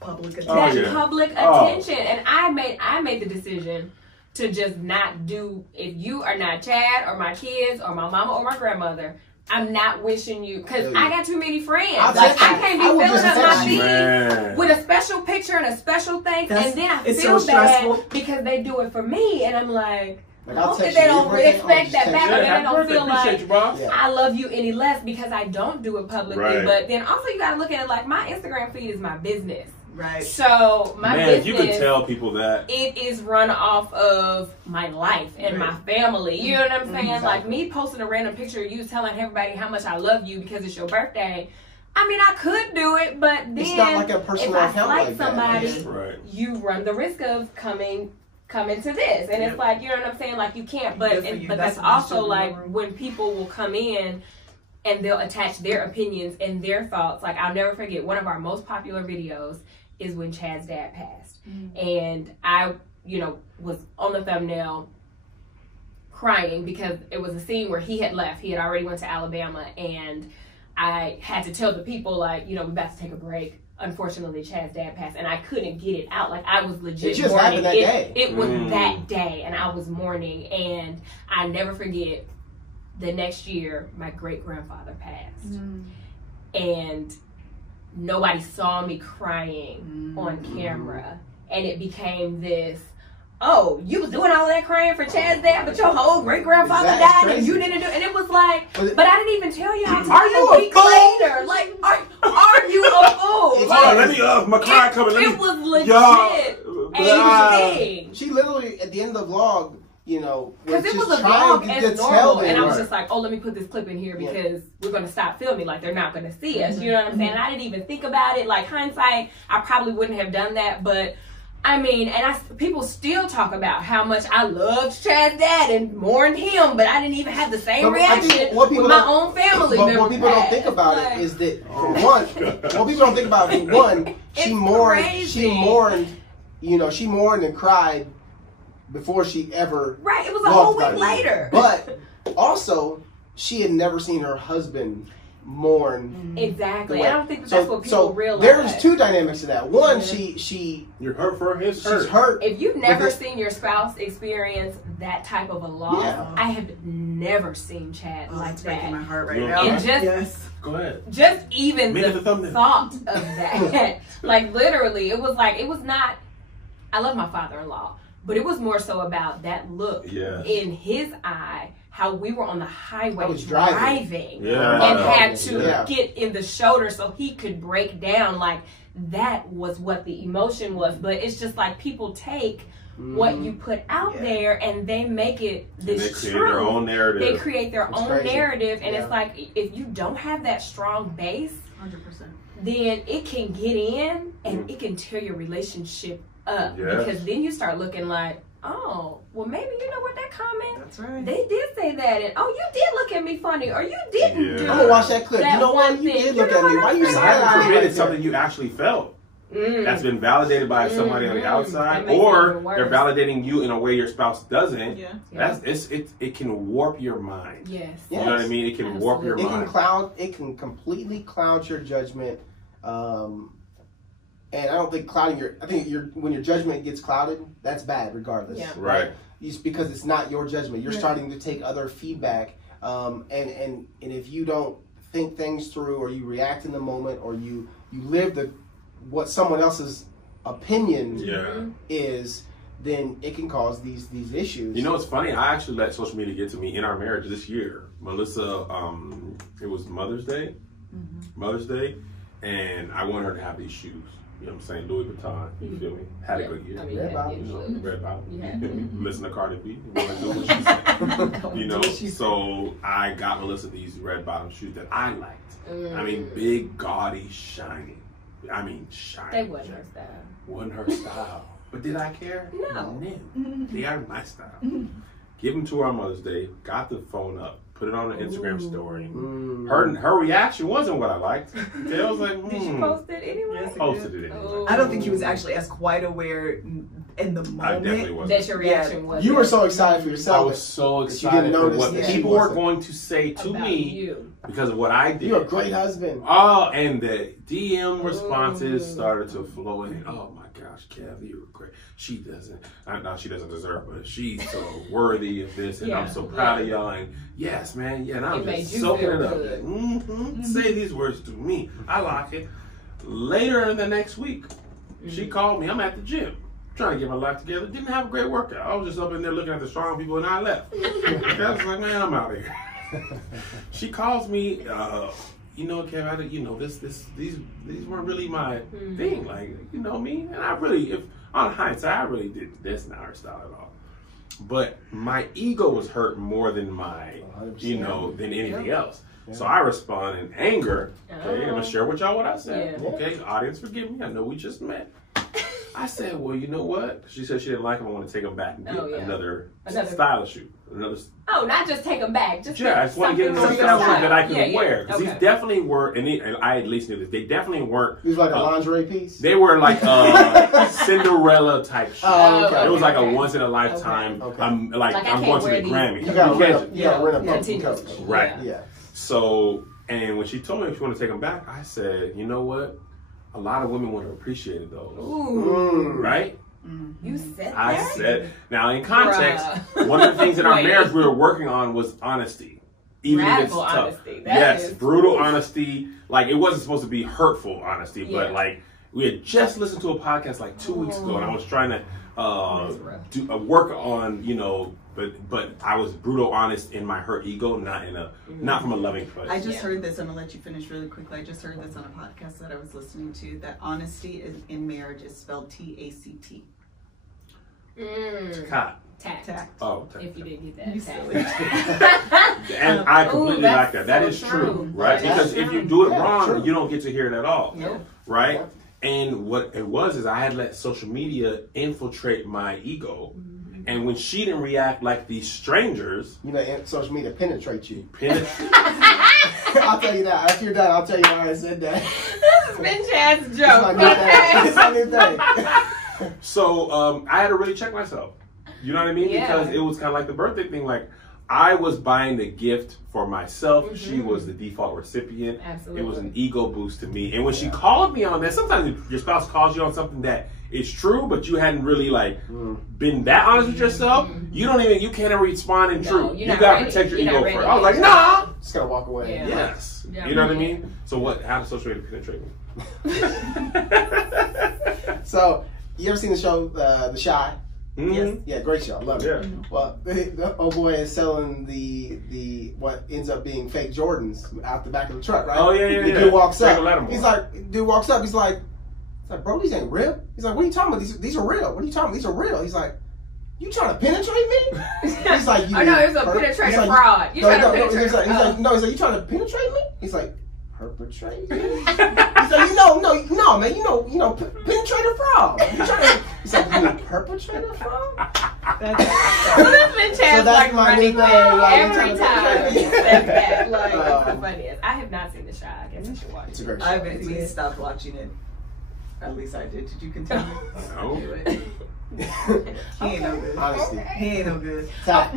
public attention. Public attention. And I made the decision to just not do, if you are not Chad or my kids or my mama or my grandmother, I'm not wishing you, because I got too many friends. I can't be filling up my feed with a special picture and a special thing, and then I feel bad because they do it for me, and I'm like I hope that they don't expect that back, and then they don't feel like I love you any less because I don't do it publicly. Right. But then also you got to look at it like my Instagram feed is my business. Right. So my business, you can tell people that it is run off of my life and my family. You know what I'm saying? Exactly. Like me posting a random picture of you telling everybody how much I love you because it's your birthday. I mean, I could do it, but then it's not like a personal if I account like like somebody, you run the risk of coming to this, and it's like, you know what I'm saying? Like you can't, but that's also like when people will come in and they'll attach their opinions and their thoughts. Like I'll never forget one of our most popular videos is when Chad's dad passed, and I, was on the thumbnail crying because it was a scene where he had left. He had already went to Alabama, and I had to tell the people like, we're about to take a break. Unfortunately, Chad's dad passed, and I couldn't get it out. Like I was legit it just mourning. Happened that day. It was that day, and I was mourning, and I never forget. The next year, my great grandfather passed, and nobody saw me crying on camera, and it became this. Oh, you was doing all that crying for Chad's dad, but your whole great grandfather died, and you didn't do. And it was like, but I didn't even tell you how to. Are you a week later? Like, are you a fool? Like, let me my car coming. It was legit a thing. She literally at the end of the vlog, because it was a vlog as normal, and I was just like, oh, let me put this clip in here because we're going to stop filming. Like, they're not going to see us. You know what I'm saying? And I didn't even think about it. Like, hindsight, I probably wouldn't have done that. But, I mean, and people still talk about how much I loved Chad's dad and mourned him, but I didn't even have the same reaction with my own family members. What people don't think about it is that, for one, what people don't think about is, one, she mourned, she mourned and cried before she ever it was a whole week later. But also, she had never seen her husband mourn. Exactly. I don't think that's what people realize. There's two dynamics to that. One, you're hurt for his hurt. She's hurt. If you've never seen your spouse experience that type of a loss, I have never seen Chad like that. Breaking my heart right now. And go ahead. Just even the thought of that, like literally, it was not. I love my father-in-law. But it was more so about that look in his eye, how we were on the highway driving and had to get in the shoulder so he could break down. Like, that was what the emotion was. But it's just like people take what you put out there and they make it this truth. They create their own narrative. They create their own narrative. And it's like, if you don't have that strong base, 100%. then it can get in and it can tear your relationship up because then you start looking like, oh, well, maybe that comment. That's right. They did say that, and oh, you did look at me funny, or you didn't do. I'm gonna watch that clip. You know what? You did look at me. Why you saying that? It's something you actually felt. That's been validated by somebody on the outside, or they're validating you in a way your spouse doesn't. It can warp your mind. Yes. You know what I mean? It can warp your mind. It can completely cloud your judgment. And I don't think when your judgment gets clouded, that's bad regardless. Yeah. Right. It's because it's not your judgment. You're starting to take other feedback. And if you don't think things through, or you react in the moment, or you live what someone else's opinion is, then it can cause these issues. It's funny. I actually let social media get to me in our marriage this year. Melissa, it was Mother's Day. And I want her to have these shoes. You know what I'm saying? Louis Vuitton. You feel me? Had a good year. I mean, red bottom. Listen to Cardi B. You know what she said. So I got Melissa these red bottom shoes that I liked. I mean, big, gaudy, shiny. I mean, shiny. They wasn't her style. Wasn't her style. But did I care? No. They are my style. give them to her on Mother's Day, got the phone up, put it on an Instagram story. Her reaction wasn't what I liked. I was like, Did you post it anyway? Yes, posted it anyway. I don't think he was actually as quite aware in the I definitely moment. wasn't. That your reaction was. You were so excited for I yourself. was so that you didn't excited for notice what that she people were wasn't. going to say to about me you. because of what I did. You're a great husband. Oh, and the DM responses started to flow in. Oh my gosh, Kev, you were great. She doesn't. No, she doesn't deserve it. She's so worthy of this, and I'm so proud of y'all. And yes, man, yeah, and I'm just soaking it up. Say these words to me. I like it. Later in the next week, she called me. I'm at the gym, trying to get my life together. Didn't have a great workout. I was just up in there looking at the strong people, and I left. I was like, man, I'm out of here. She calls me. You know, Kev, these weren't really my thing. Like, you know me, and I really, if on hindsight, I really didn't diss our style at all. But my ego was hurt more than my, 100%. than anything else. Yeah. So I respond in anger. Okay, I'm gonna share with y'all what I said. Yeah. Okay, audience, forgive me. I know we just met. I said, well, you know what? She said she didn't like him. I want to take him back and get another style shoot. Oh, not just take him back. Just I just want to get another style shoot that I can wear. Because these definitely were, and I at least knew this, they definitely weren't. These like a lingerie piece? They were like Cinderella type shoes. Oh, okay. It was like a once in a lifetime. Okay. I'm going to the Grammy. You got rid of coach. Right. Yeah. So, and when she told me she wanted to take them back, I said, you know what? A lot of women would have appreciated those. Ooh. Right? You said that? I said. Now, in context, one of the things in our marriage we were working on was honesty. Even if it's tough. Honesty. Yes, brutal honesty. Like, it wasn't supposed to be hurtful honesty, but like, we had just listened to a podcast like 2 weeks ago, and I was trying to work on, but I was brutal honest in my hurt ego, not from a loving place. I just heard this. I'm gonna let you finish really quickly. I just heard this on a podcast that I was listening to. That honesty in marriage is spelled TACT. Tact. Oh, tact. If you didn't get that, You tact. And I completely like that. That is so true, right? Because if you do it wrong, you don't get to hear it at all, right? Yeah. And what it was is I had let social media infiltrate my ego. And when she didn't react like these strangers... social media penetrates you. I'll tell you that. After you're done, I'll tell you why I said that. This has been Chad's joke. It's my new thing. So I had to really check myself. You know what I mean? Yeah. Because it was kind of like the birthday thing. Like, I was buying the gift for myself. She was the default recipient. Absolutely. It was an ego boost to me. And when she called me on that, sometimes your spouse calls you on something that is true, but you hadn't really been that honest with yourself. You can't ever respond in truth. You gotta protect your ego first. I was like, nah. Just gotta walk away. Yeah. Yes. Yeah. You know what I mean? So how does social media penetrate me? So, you ever seen the show, The Chi? Yes. Yeah, great show. I love it. Yeah. Well, the old boy is selling the what ends up being fake Jordans out the back of the truck, right? Oh, yeah. The dude walks up. He's like, bro, these ain't real. He's like, what are you talking about? These are real. What are you talking about? These are real. He's like, you trying to penetrate me? He's like, no, it was a penetrative fraud. He's like, you trying to penetrate me? He's like, perpetrate me? He's like, no, man, penetrate a fraud. He's like, you mean perpetrate a fraud? That's been Chad's like running every time he says that. Like, it's the funniest. I have not seen The Chi. I guess I should watch it. It's a great show. We stopped watching it. At least I did. Did you continue? No. He ain't no good. Honestly. He ain't no good. Tact.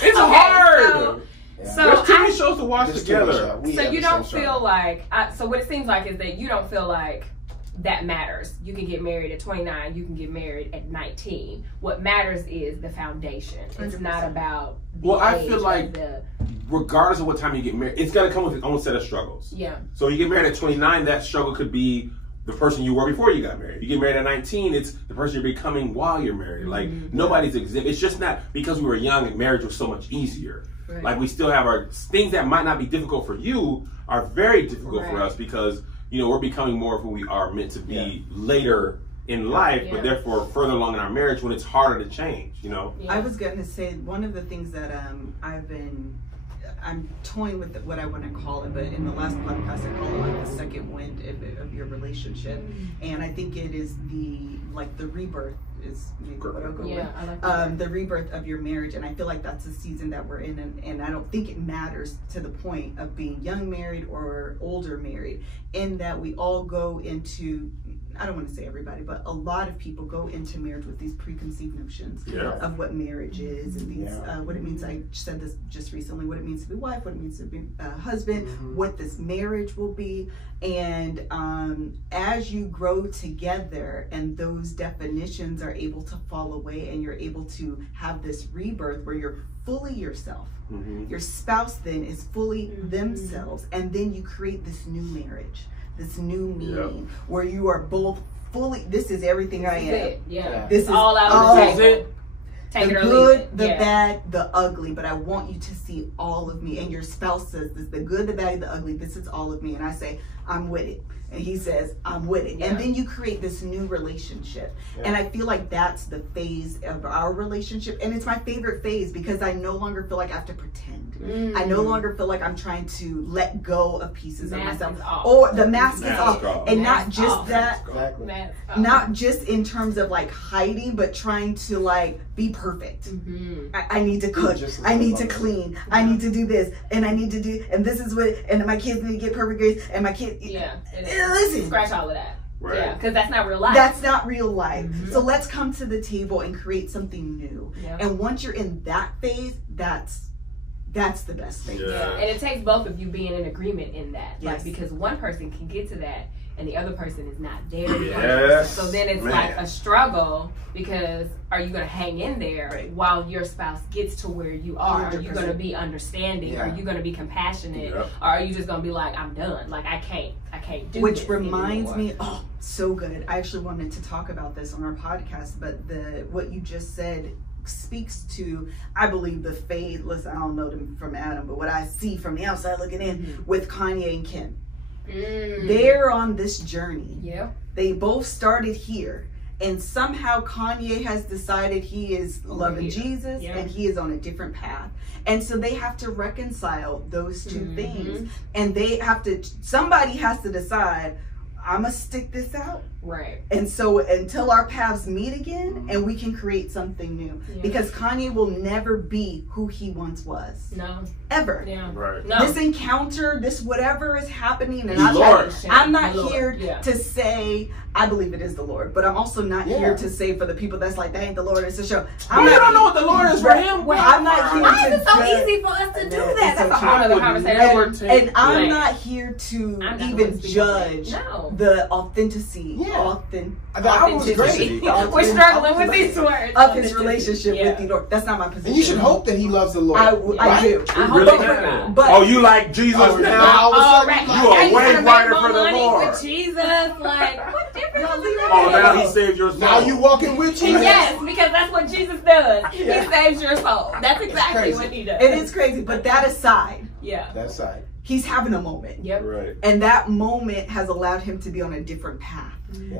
It's hard. So there's TV shows to watch together. So you don't feel like, so what it seems like is that you don't feel like that matters. You can get married at 29, you can get married at 19. What matters is the foundation. It's 100%. Not about the I age feel like regardless of what time you get married, it's gonna come with its own set of struggles. Yeah. So you get married at 29, that struggle could be the person you were before you got married. You get married at 19, it's the person you're becoming while you're married. Like nobody's exempt. It's just not because we were young and marriage was so much easier. Right. Like we still have our things that might not be difficult for you are very difficult for us because we're becoming more of who we are meant to be later in life, but therefore further along in our marriage when it's harder to change. I was going to say one of the things that I'm toying with what I want to call it, but in the last podcast I call it like the second wind of your relationship, and I think it is the rebirth is maybe what I'll go yeah, with. I like that. The rebirth of your marriage, and I feel like that's the season that we're in, and I don't think it matters to the point of being young married or older married, in that we all go into, I don't want to say everybody, but a lot of people go into marriage with these preconceived notions of what marriage is, and these what it means. I said this just recently, what it means to be wife, what it means to be husband, what this marriage will be. And as you grow together and those definitions are able to fall away, and you're able to have this rebirth where you're fully yourself, your spouse then is fully themselves, and then you create this new marriage, this new meaning where you are both fully, this is everything I am. This is all out of the the good, the bad, the ugly, but I want you to see all of me. And your spouse says this, the good, the bad, the ugly, this is all of me. And I say, I'm with it. And he says, I'm with it. And then you create this new relationship. And I feel like that's the phase of our relationship. And it's my favorite phase because I no longer feel like I have to pretend. I no longer feel like I'm trying to let go of pieces of myself. Or the mask is off. And not just that, not just in terms of like hiding, but trying to like be perfect. I need to cook. I need to clean. I need to do this. And I need to do, and this is what, and my kids need to get perfect grades. And my kids, listen. Scratch all of that. Right. Yeah, because that's not real life. That's not real life. So let's come to the table and create something new. And once you're in that phase, that's the best thing. And it takes both of you being in agreement in that. Like, because one person can get to that and the other person is not there. So then it's like a struggle, because are you going to hang in there while your spouse gets to where you are? 100%. Are you going to be understanding? Are you going to be compassionate? Or are you just going to be like, I'm done. Like, I can't do Which this reminds anymore. me, oh, so good. I actually wanted to talk about this on our podcast, but what you just said speaks to, I believe, the fade. Listen, I don't know them from Adam, but what I see from the outside looking in with Kanye and Kim. They're on this journey. They both started here, and somehow Kanye has decided he is loving Jesus and he is on a different path. And so they have to reconcile those two things, and somebody has to decide, I'm gonna stick this out. And so until our paths meet again and we can create something new. Because Kanye will never be who he once was. Ever. This encounter, this whatever is happening, and I'm not here to say I believe it is the Lord, but I'm also not here to say for the people that's like, that ain't the Lord, it's a show. You don't know what the Lord is for him. I'm not here Why is it so easy for us to do that? That's a whole other conversation. And I'm not here to even judge the authenticity. That was great. We're struggling with these words of his relationship with the Lord. That's not my position. And you should hope that he loves the Lord. I do. But you like Jesus now? You are way brighter for the Lord. With Jesus, like, what difference does it make? Oh, now he saved your soul. Now you walking with Jesus. Yes, because that's what Jesus does. He saves your soul. That's exactly what he does. It is crazy, but that aside, that side, he's having a moment. And that moment has allowed him to be on a different path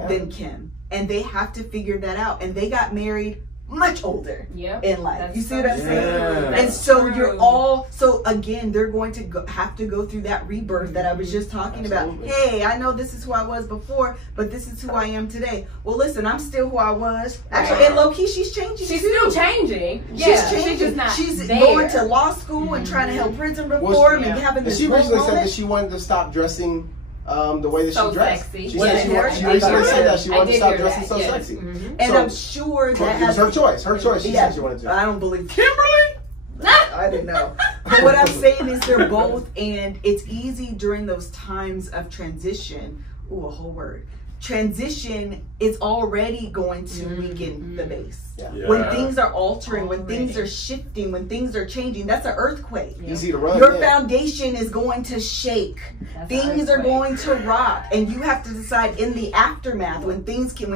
than Kim. And they have to figure that out. And they got married much older in life. You see what I'm saying? And so you're all, so again, they're going to have to go through that rebirth that I was just talking about. Hey, I know this is who I was before, but this is who I am today. Well, listen, I'm still who I was. Actually, and low key, she's changing. She's still changing. She's changing. She's just not She's there. going to law school and trying to help prison reform and having this She originally said moment. that she wanted to stop dressing the way that so she dressed. Sexy. She originally said that she wanted to stop dressing so sexy. And so, I'm sure that it was her choice. Her choice. She said she wanted to. I don't believe Kimberly. I didn't know. But what I'm saying is they're both, and it's easy during those times of transition. Ooh, a whole word. Transition is already going to weaken the base. When things are altering, when things are shifting, when things are changing, that's an earthquake. Easy to run. Your foundation is going to shake. Things are going to rock, and you have to decide in the aftermath when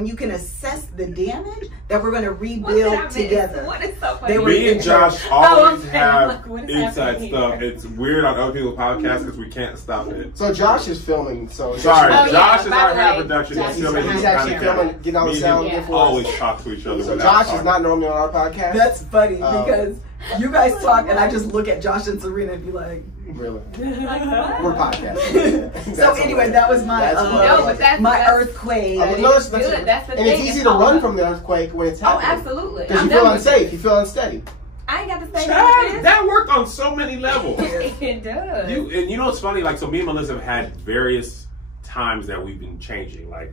you can assess the damage that we're going to rebuild together. What is so funny? Me and Josh always have inside stuff. It's weird on other people's podcasts because we can't stop it. So Josh is filming. So sorry, Josh is by our the head way, of production. He's actually filming, getting all the sound good for us. Always talk to each other. So Josh is not normally on our podcast. That's funny because You guys talk, and I just look at Josh and Serena and be like, really? We're podcasting. So anyway, that was my my earthquake. That's the thing. And it's easy to run from the earthquake when it's happening. Oh, absolutely. Because you feel unsafe, you feel unsteady. I ain't got to say that worked on so many levels. It does. And you know what's funny? Like, so me and Melissa have had various times that we've been changing. Like,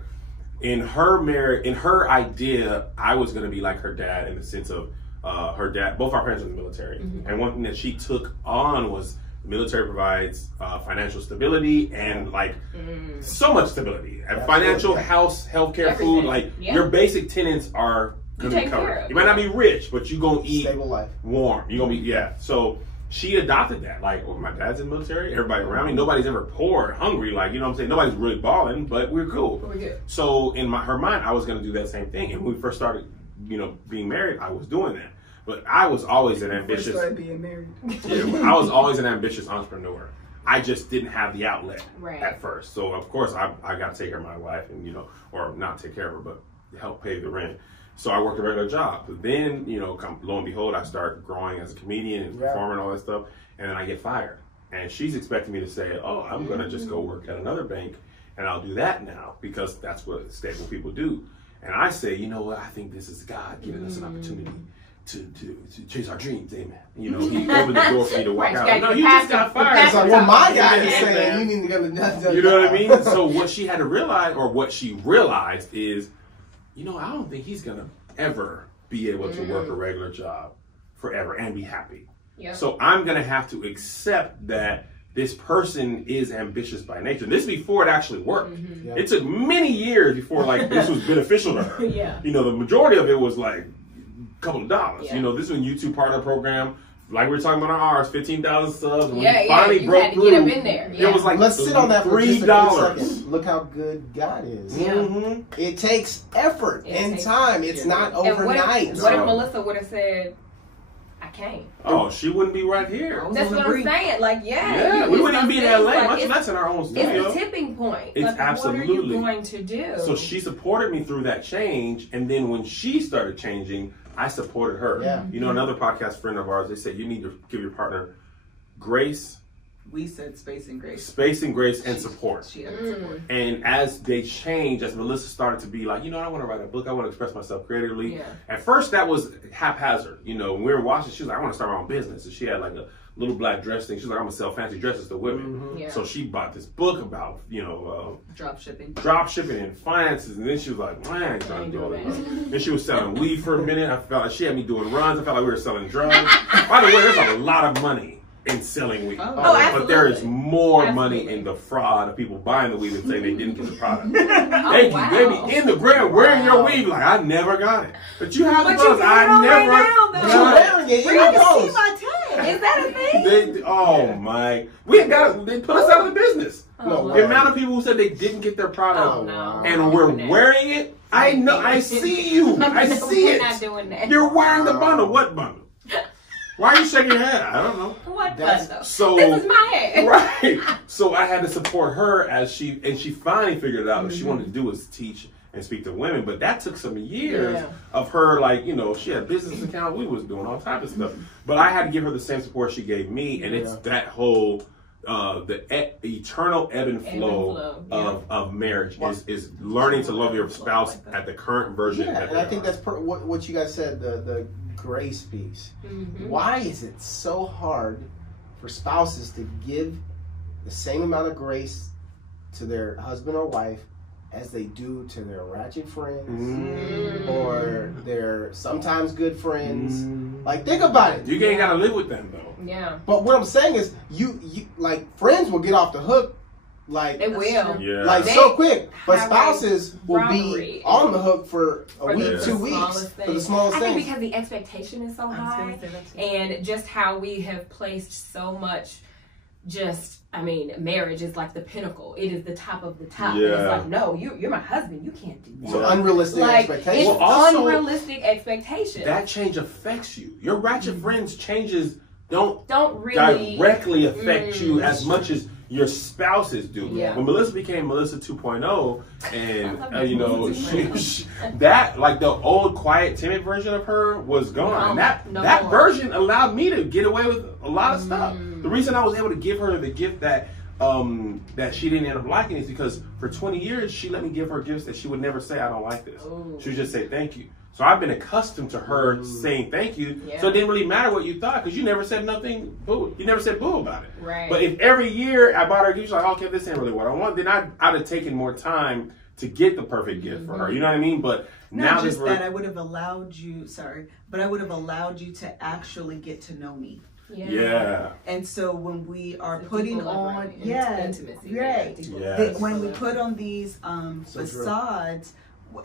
in her marriage, in her idea, I was going to be like her dad in the sense of her dad. Both our parents were in the military, and one thing that she took on was the military provides financial stability and like so much stability, and financial, house, healthcare, food. Like your basic tenants are gonna be covered. You might not be rich, but you gonna eat stable life, warm. You gonna be So she adopted that. Like, well, my dad's in the military. Everybody around me, nobody's ever poor or hungry. Like, you know what I'm saying? Nobody's really balling, but we're cool. We're good. So in her mind, I was gonna do that same thing. And when we first started, being married, I was doing that. But I was always an ambitious. First started being married. I was always an ambitious entrepreneur. I just didn't have the outlet at first. So of course I got to take care of my wife and or not take care of her, but help pay the rent. So I worked a regular job. But then lo and behold, I started growing as a comedian and performing all that stuff, and then I get fired. And she's expecting me to say, "Oh, I'm gonna just go work at another bank, and I'll do that now because that's what stable people do." And I say, you know what? I think this is God giving us an opportunity to chase our dreams, amen. He opened the door for me to walk out. No, you just got fired. It's like, well, my guy is saying you need to go to the You know what I mean? So what she had to realize, or what she realized is, I don't think he's gonna ever be able to work a regular job forever and be happy. Yep. So I'm gonna have to accept that this person is ambitious by nature. This is before it actually worked. Yep. It took many years before this was beneficial to her. The majority of it was like a couple of dollars. Yeah. This is when YouTube partner program, like we were talking about on ours, 15,000 subs. And when we finally broke through, get them in there. It was like let's sit on that for just a $3. quick second. Look how good God is. Yeah. It takes effort and time. It's not overnight. What if Melissa would have said, I can't? Oh, she wouldn't be right here. That's what I'm saying. Like, we wouldn't even be in LA, much less in our own studio. It's a tipping point. It's absolutely. What are you going to do? So she supported me through that change, and then when she started changing, I supported her. Yeah. Another podcast friend of ours, they said you need to give your partner grace. We said space and grace. Space and grace and support. She had support. And as they changed, as Melissa started to be like, I want to write a book. I want to express myself creatively. Yeah. At first, that was haphazard. When we were watching, she was like, I want to start my own business. And she had like a little black dress thing. She was like, I'm going to sell fancy dresses to women. Mm-hmm. Yeah. So she bought this book about, drop shipping and finances. And then she was like, man, I ain't trying to do all that. Then she was selling weed for a minute. I felt like she had me doing runs. I felt like we were selling drugs. By the way, there's a lot of money in selling weed. But there is more money in the fraud of people buying the weed and saying they didn't get the product. They be in the ground wearing your weed like, I never got it. But you have the drugs. I never got it. Is that a thing? My. They put us out of the business. The amount of people who said they didn't get their product and we're wearing it, I know, I see you. I see it. Not doing that. You're wearing the bundle. What bundle? Why are you shaking your head? I don't know. What bundle? So this is my head. Right. So I had to support her as she finally figured it out. What she wanted to do was teach and speak to women, but that took some years of her, she had business accounts. We was doing all types of stuff, but I had to give her the same support she gave me, and it's that whole the eternal ebb and flow of marriage is learning to love your spouse at the current version. Yeah, and I think that's what you guys said, the grace piece. Mm-hmm. Why is it so hard for spouses to give the same amount of grace to their husband or wife as they do to their ratchet friends or their sometimes good friends? Like, think about it. You ain't gotta live with them though. Yeah. But what I'm saying is, you like, friends will get off the hook. Like, they will. Yeah. Like, so quick. But spouses will be on the hook for a week, 2 weeks, for the smallest things. I think because the expectation is so high, and just how we have placed so much, marriage is like the pinnacle. It is the top of the top. Yeah. It's like, no, you're my husband. You can't do that. So unrealistic expectations. It's unrealistic expectations. That change affects you. Your ratchet friends changes don't really directly affect you as much as your spouses do. Yeah. When Melissa became Melissa 2.0, and you know, she that like the old quiet, timid version of her was gone. And that version allowed me to get away with a lot of stuff. The reason I was able to give her the gift that that she didn't end up liking is because for 20 years she let me give her gifts that she would never say, I don't like this. Ooh. She would just say thank you. So I've been accustomed to her saying thank you. Yeah. So it didn't really matter what you thought because you never said nothing boo. You never said boo about it. Right. But if every year I bought her a gift, she's like, okay, this ain't really what I want, then I'd have taken more time to get the perfect gift for her. You know what I mean? But not now just that, I would have allowed you, but I would have allowed you to actually get to know me. Yeah. And so when we are putting on, intimacy, right? When we put on these facades,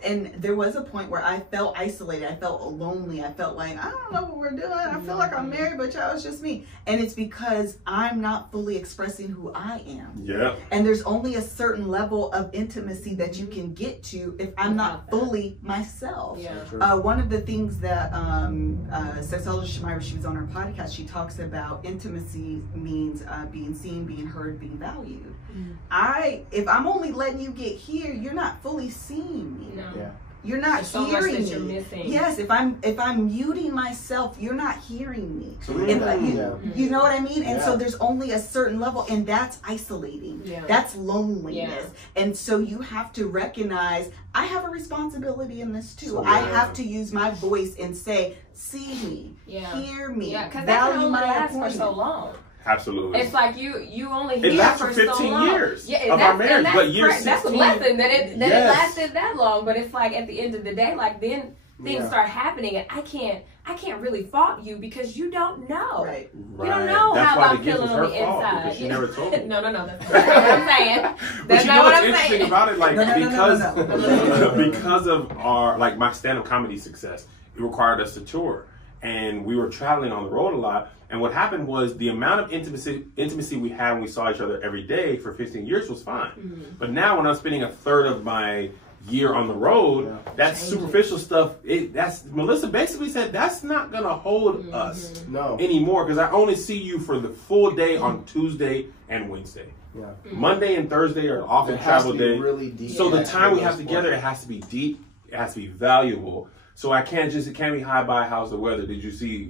and there was a point where I felt isolated. I felt lonely. I felt like, I don't know what we're doing. I feel like I'm married, but y'all, it's just me. And it's because I'm not fully expressing who I am. Yeah. And there's only a certain level of intimacy that you can get to if I'm not fully myself. Yeah. One of the things that sexologist Shemira, she was on her podcast, she talks about intimacy means being seen, being heard, being valued. If I'm only letting you get here, you're not fully seeing me. No. Yeah. You're not hearing me. You're missing. Yes, if I'm muting myself, you're not hearing me. You know what I mean? And so there's only a certain level, and that's isolating. Yeah. That's loneliness. Yeah. And so you have to recognize I have a responsibility in this too. I have to use my voice and say, see me, hear me, value my last for so long. Absolutely. It's like you only hear it lasts for 15 so long. years of our marriage, but year 16. That's a blessing that it lasted that long. But it's like at the end of the day, like then things start happening, and I can't really fault you because you don't know. Right. You don't know how I'm feeling on the inside. Because she never told me. No, that's not what I'm saying. That's not what I'm saying. About it, like because of our like my stand-up comedy success, it required us to tour, and we were traveling on the road a lot. And what happened was the amount of intimacy we had when we saw each other every day for 15 years was fine. Mm-hmm. But now when I'm spending a third of my year on the road, that superficial stuff, Melissa basically said, that's not going to hold us anymore because I only see you for the full day on Tuesday and Wednesday. Yeah. Monday and Thursday are often travel day. Really deep. So the time we have together, it has to be deep, it has to be valuable. So it can't be hi bye, how's the weather? Did you see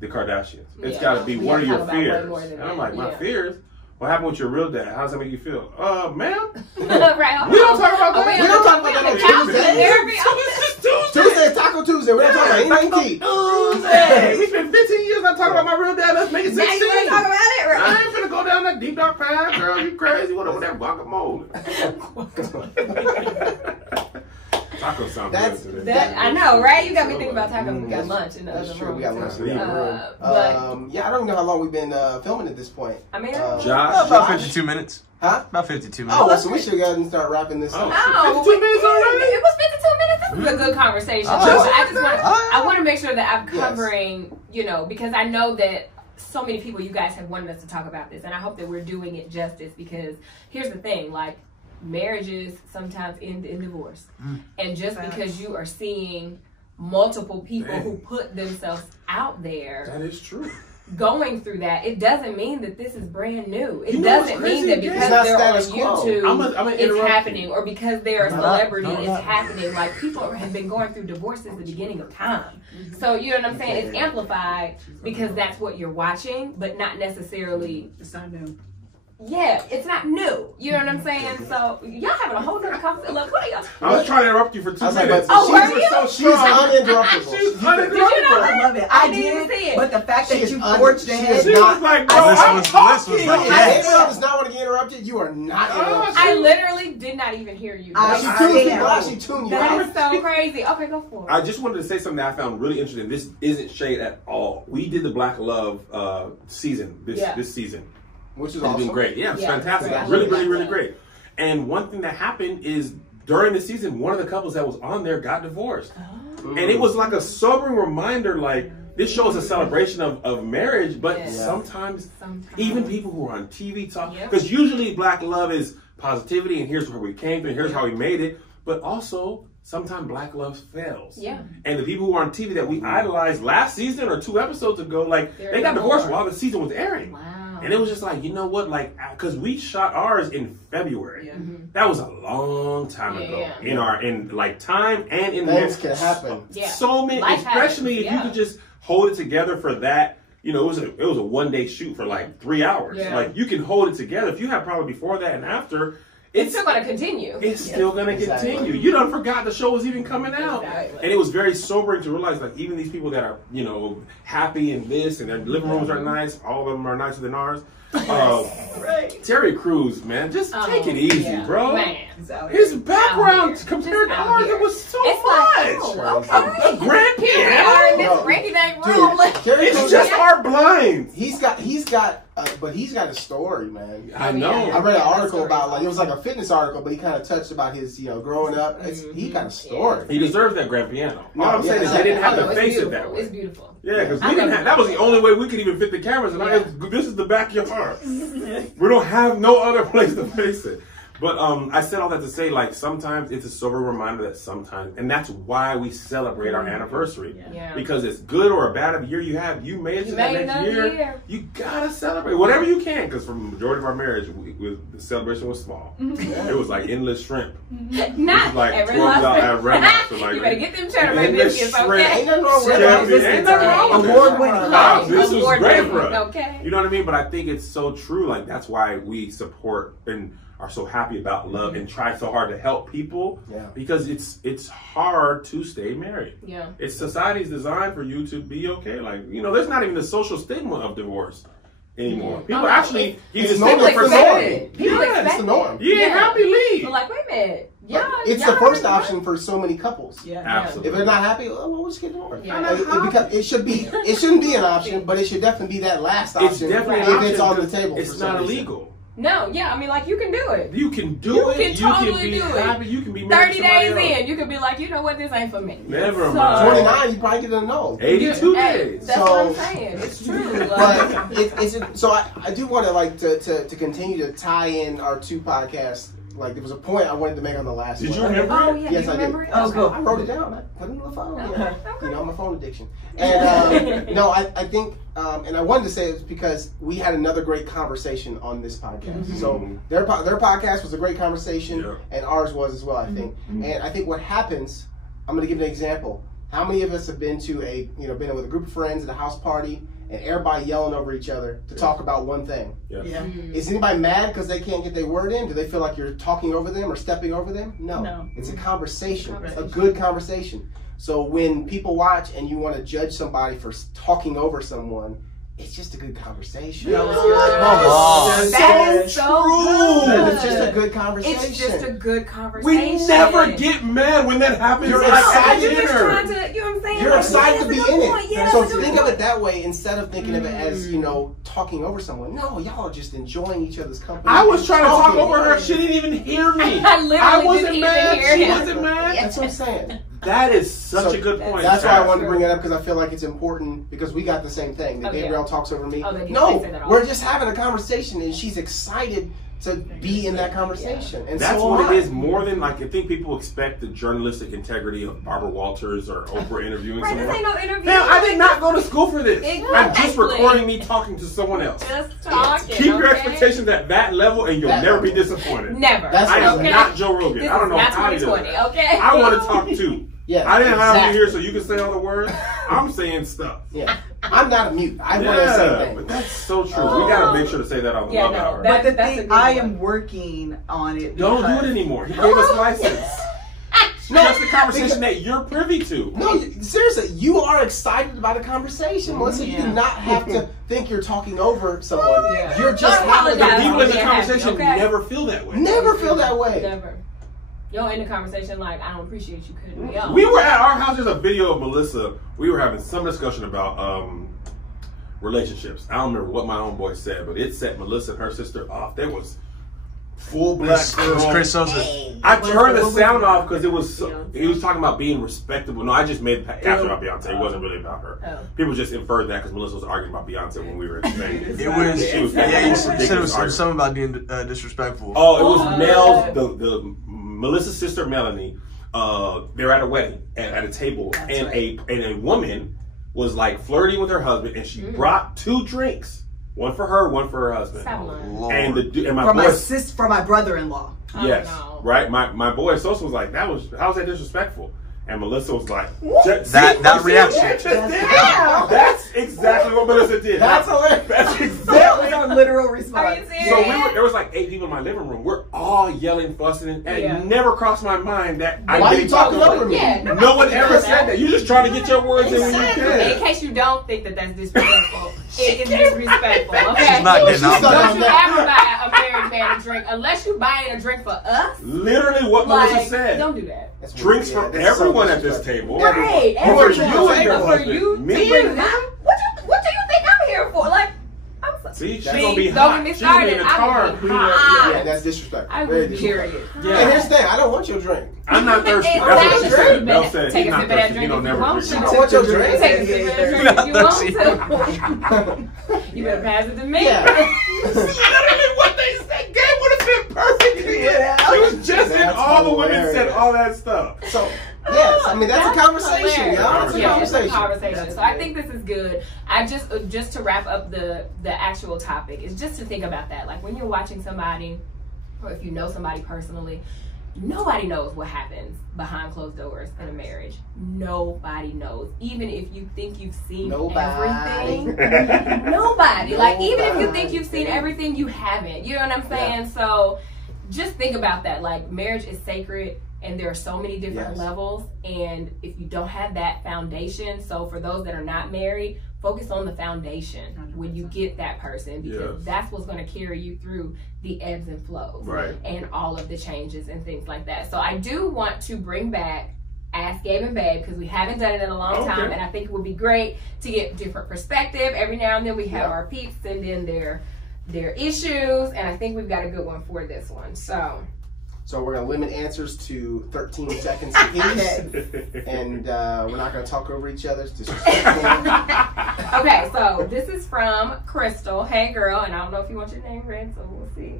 the Kardashians? It's got to be what are your fears? And I'm like, my feers? What happened with your real dad? How does that make you feel? Ma'am? Right. We don't talk about that. We don't talk about that on Tuesday. Tuesday is Taco Tuesday. We don't talk about anything. Tuesday. We spent 15 years not talking about my real dad. Let's make it 16. Now you want to talk about it, right? I ain't finna go down that deep dark path, girl. You crazy? Whatever that guacamole. Taco sounds good. I know, right? You got me thinking about tacos. We got lunch in the other room. We got lunch in the other room. I don't even know how long we've been filming at this point. I mean, Josh, about 52 minutes. Huh? About 52 minutes. Oh, well, so we should go ahead and start wrapping this up. No, 52 minutes already? It was 52 minutes. This is a good conversation. I want to make sure that I'm covering, because I know that so many people, you guys have wanted us to talk about this, and I hope that we're doing it justice because here's the thing, like, marriages sometimes end in divorce. And just because you are seeing multiple people who put themselves out there, that is true, going through that, it doesn't mean that this is brand new. It doesn't mean that because they're on YouTube it's happening, or because they're a celebrity it's happening. Like, people have been going through divorce since the beginning of time. So you know what I'm saying? It's amplified because that's what you're watching, but not necessarily. It's not new. Yeah, it's not new. You know what I'm saying? So y'all having a whole nother conversation. Look, what are y'all? I was trying to interrupt you for 2 minutes. She's uninterruptible. She's uninterruptible. Did you know that? I love it. I didn't see it. But the fact that you forged ahead. She was like, bro, I'm talking. If Gabriel does not want to get interrupted, you are not interrupted. I literally did not even hear you. She tuned you out. That is so crazy. Okay, go for it. I just wanted to say something that I found really interesting. This isn't shade at all. We did the Black Love season this season. Which is awesome. It's been great. Yeah, it's fantastic. Really great. And one thing that happened is during the season, one of the couples that was on there got divorced. And it was like a sobering reminder, like, this show is a celebration of marriage, but sometimes even people who are on TV talk, because usually Black Love is positivity and here's where we came from, and here's how we made it, but also sometimes Black Love fails. Yeah. And the people who are on TV that we idolized last season or 2 episodes ago, like, they got divorced while the season was airing. Wow. And it was just like, you know what, like, because we shot ours in February. Yeah. That was a long time ago in like time and in things can happen. So many, Life especially happens, if you could just hold it together for that. You know, it was a 1 day shoot for like 3 hours. Yeah. Like you can hold it together. If you have probably before that and after, it's still going to continue. It's still going to continue. You don't forgot the show was even coming out. Exactly. And it was very sobering to realize, like, even these people that are, you know, happy in this and their living rooms are nice, all of them are nicer than ours. Terry Crews, man, just take it easy, bro. Man. His background compared to ours, it was so much. A grand piano. This rinky-dink room. It's just our blinds. He's got a story, man. I know. I read an article about, like, it was like a fitness article, but he kind of touched about his, you know, growing up. He got a story. He deserves that grand piano. All I'm saying is they didn't have to face it that way. It's beautiful. Yeah, because we didn't have, that was the only way we could even fit the cameras. And this is the backyard. We don't have no other place to face it. But I said all that to say, like, sometimes it's a sober reminder that sometimes, and that's why we celebrate our anniversary. Yeah. Because it's good or a bad year you have, you made it to that next year. You gotta celebrate whatever you can. Because for the majority of our marriage, the celebration was small. It was like endless shrimp. Not like every $12 at Red Lobster. Like, you better get them cheddar bay biscuits, okay? Ain't nothing wrong with that. Ain't nothing wrong with that. This was great for us. Okay. You know what I mean? But I think it's so true. Like, that's why we support and are so happy about love and try so hard to help people because it's hard to stay married. Yeah. It's society's designed for you to be okay. Like, you know, there's not even the social stigma of divorce anymore. People actually it's normal for normal. People expect it's the norm. You ain't happy, leave. We're like, wait a minute. It's the first option for so many couples. Yeah, absolutely. If they're not happy, we'll just get divorced. It shouldn't be an option, but it should definitely be that last option. It's definitely an if option. it's on the table. It's not illegal. No, I mean, like, you can do it. You can do it. You can totally do happy. it. You can be married 30 days in, you can be like, you know what, this ain't for me. Never mind. 29, you probably get a no. 82 days. That's what I'm saying. It's true. But so I do want to, like, to continue to tie in our two podcasts. Like, there was a point I wanted to make on the last one. Did you remember it? Yeah, yes, I did. I wrote it down. I put it on the phone. Yeah. You know, my phone addiction. And no, I think, and I wanted to say it because we had another great conversation on this podcast. So their podcast was a great conversation, and ours was as well, I think. And I think what happens, I'm going to give an example. How many of us have been to been with a group of friends at a house party, and everybody yelling over each other to talk about one thing? Is anybody mad because they can't get their word in? Do they feel like you're talking over them or stepping over them? No. It's a conversation, a good conversation. So when people watch and you want to judge somebody for talking over someone, it's just a good conversation. That is so good. It's just a good conversation. It's just a good conversation. We never get mad when that happens. You're excited. You're just trying to, you know what I'm saying? You're excited to be in it. Yeah, so think of it that way instead of thinking of it as, talking over someone. No, y'all are just enjoying each other's company. I was trying to talk over her. She didn't even hear me. I wasn't mad. She wasn't mad. That's what I'm saying. That is such a good point. That's why I wanted to bring it up, because I feel like it's important, because we got the same thing. That Gabrielle talks over me. No, we're just having a conversation, and she's excited to be in that conversation. And that's what it is, more than, like, I think people expect the journalistic integrity of Barbara Walters or Oprah interviewing someone. This ain't no interview. Man, I did not go to school for this. Exactly. I'm just recording me talking to someone else. Just talking. Keep your expectations at that level, and you'll never be disappointed. Never. I am not Joe Rogan. I don't know how you do it. Okay. I want to talk too. Yeah, I didn't have you here so you can say all the words. I'm saying stuff. Yeah, I'm not a mute. I want to say things. But that's so true. We got to make sure to say that on the Love Hour. But the thing, I am working on it. Don't do it anymore. He gave us license. No, that's the conversation that you're privy to. No, seriously, you are excited about a conversation, Melissa. You do not have to think you're talking over someone. You're just having the people in the conversation never feel that way. Never feel that way. Never. You're in the conversation like, I don't appreciate you cutting me off. We were at our house. There's a video of Melissa. We were having some discussion about relationships. I don't remember what my own boy said, but it set Melissa and her sister off. There was full black. It was Chris Sosa. I turned the sound off because it was he was talking about being respectable. No, I just made the caption about Beyonce. It wasn't really about her. People just inferred that because Melissa was arguing about Beyonce when we were in Spain. It was. You said it was something about being disrespectful. Oh, it was Mel's the Melissa's sister Melanie. They're at a wedding at a table, and a woman was like flirting with her husband, and she brought 2 drinks One for her, one for her husband. And my for boy, for my brother-in-law. Yes, right. My boy Sosa was like, how was that disrespectful? And Melissa was like, that reaction. That's exactly what Melissa did. That's hilarious. That's That exactly. was our literal response. Are you serious? So there was like 8 people in my living room. We're all yelling, fussing, and it never crossed my mind that why are you talking over me? Yeah, no one ever said that. You're just trying to get your words in when you can. In case you don't think that that's disrespectful, it is disrespectful. Okay. She's not getting out. Don't you ever buy a married man a drink unless you buying a drink for us? Literally what Melissa said. Don't do that. That's Drinks weird. for Yeah, that's everyone so at this table. Right. For you Everyone. and your But husband. for you, Me? what do you think I'm here for? Like, I'm so, See, she's Don't gonna be don't hot. get me She's gonna be in started. the car. I'm gonna be hot. Yeah, that's disrespectful. I Very would disrespectful. period. And here's the thing, I don't want your drink. I'm not thirsty. It's That's what she not said. true. Mel said Take he's a not sip of that thirsty. drink He don't if you never want drink. to. I want your drink. Take a sip of that drink if you want to. You better pass it to me. Yeah. Literally what they said. Game would have been perfect. Yeah. It was just in That's all the women hilarious. said all that stuff. So, yes, I mean, that's a conversation, hilarious. y'all. It's a Yeah, it's a conversation. conversation. So I think this is good. I just to wrap up the actual topic is just to think about that. Like when you're watching somebody, or if you know somebody personally, nobody knows what happens behind closed doors in a marriage. Nobody knows. Even if you think you've seen everything. Nobody. Like even if you think you've seen everything, you haven't. You know what I'm saying? Yeah. So just think about that. Like marriage is sacred. And there are so many different levels. And if you don't have that foundation, so for those that are not married, focus on the foundation 100%. When you get that person, because that's what's going to carry you through the ebbs and flows and all of the changes and things like that. So I do want to bring back Ask Gabe and Babe because we haven't done it in a long time. And I think it would be great to get different perspective. Every now and then we have our peeps send in their issues. And I think we've got a good one for this one. So we're going to limit answers to 13 seconds apiece, and we're not going to talk over each other. It's disrespectful. Okay, so this is from Crystal. Hey, girl, and I don't know if you want your name read, so we'll see.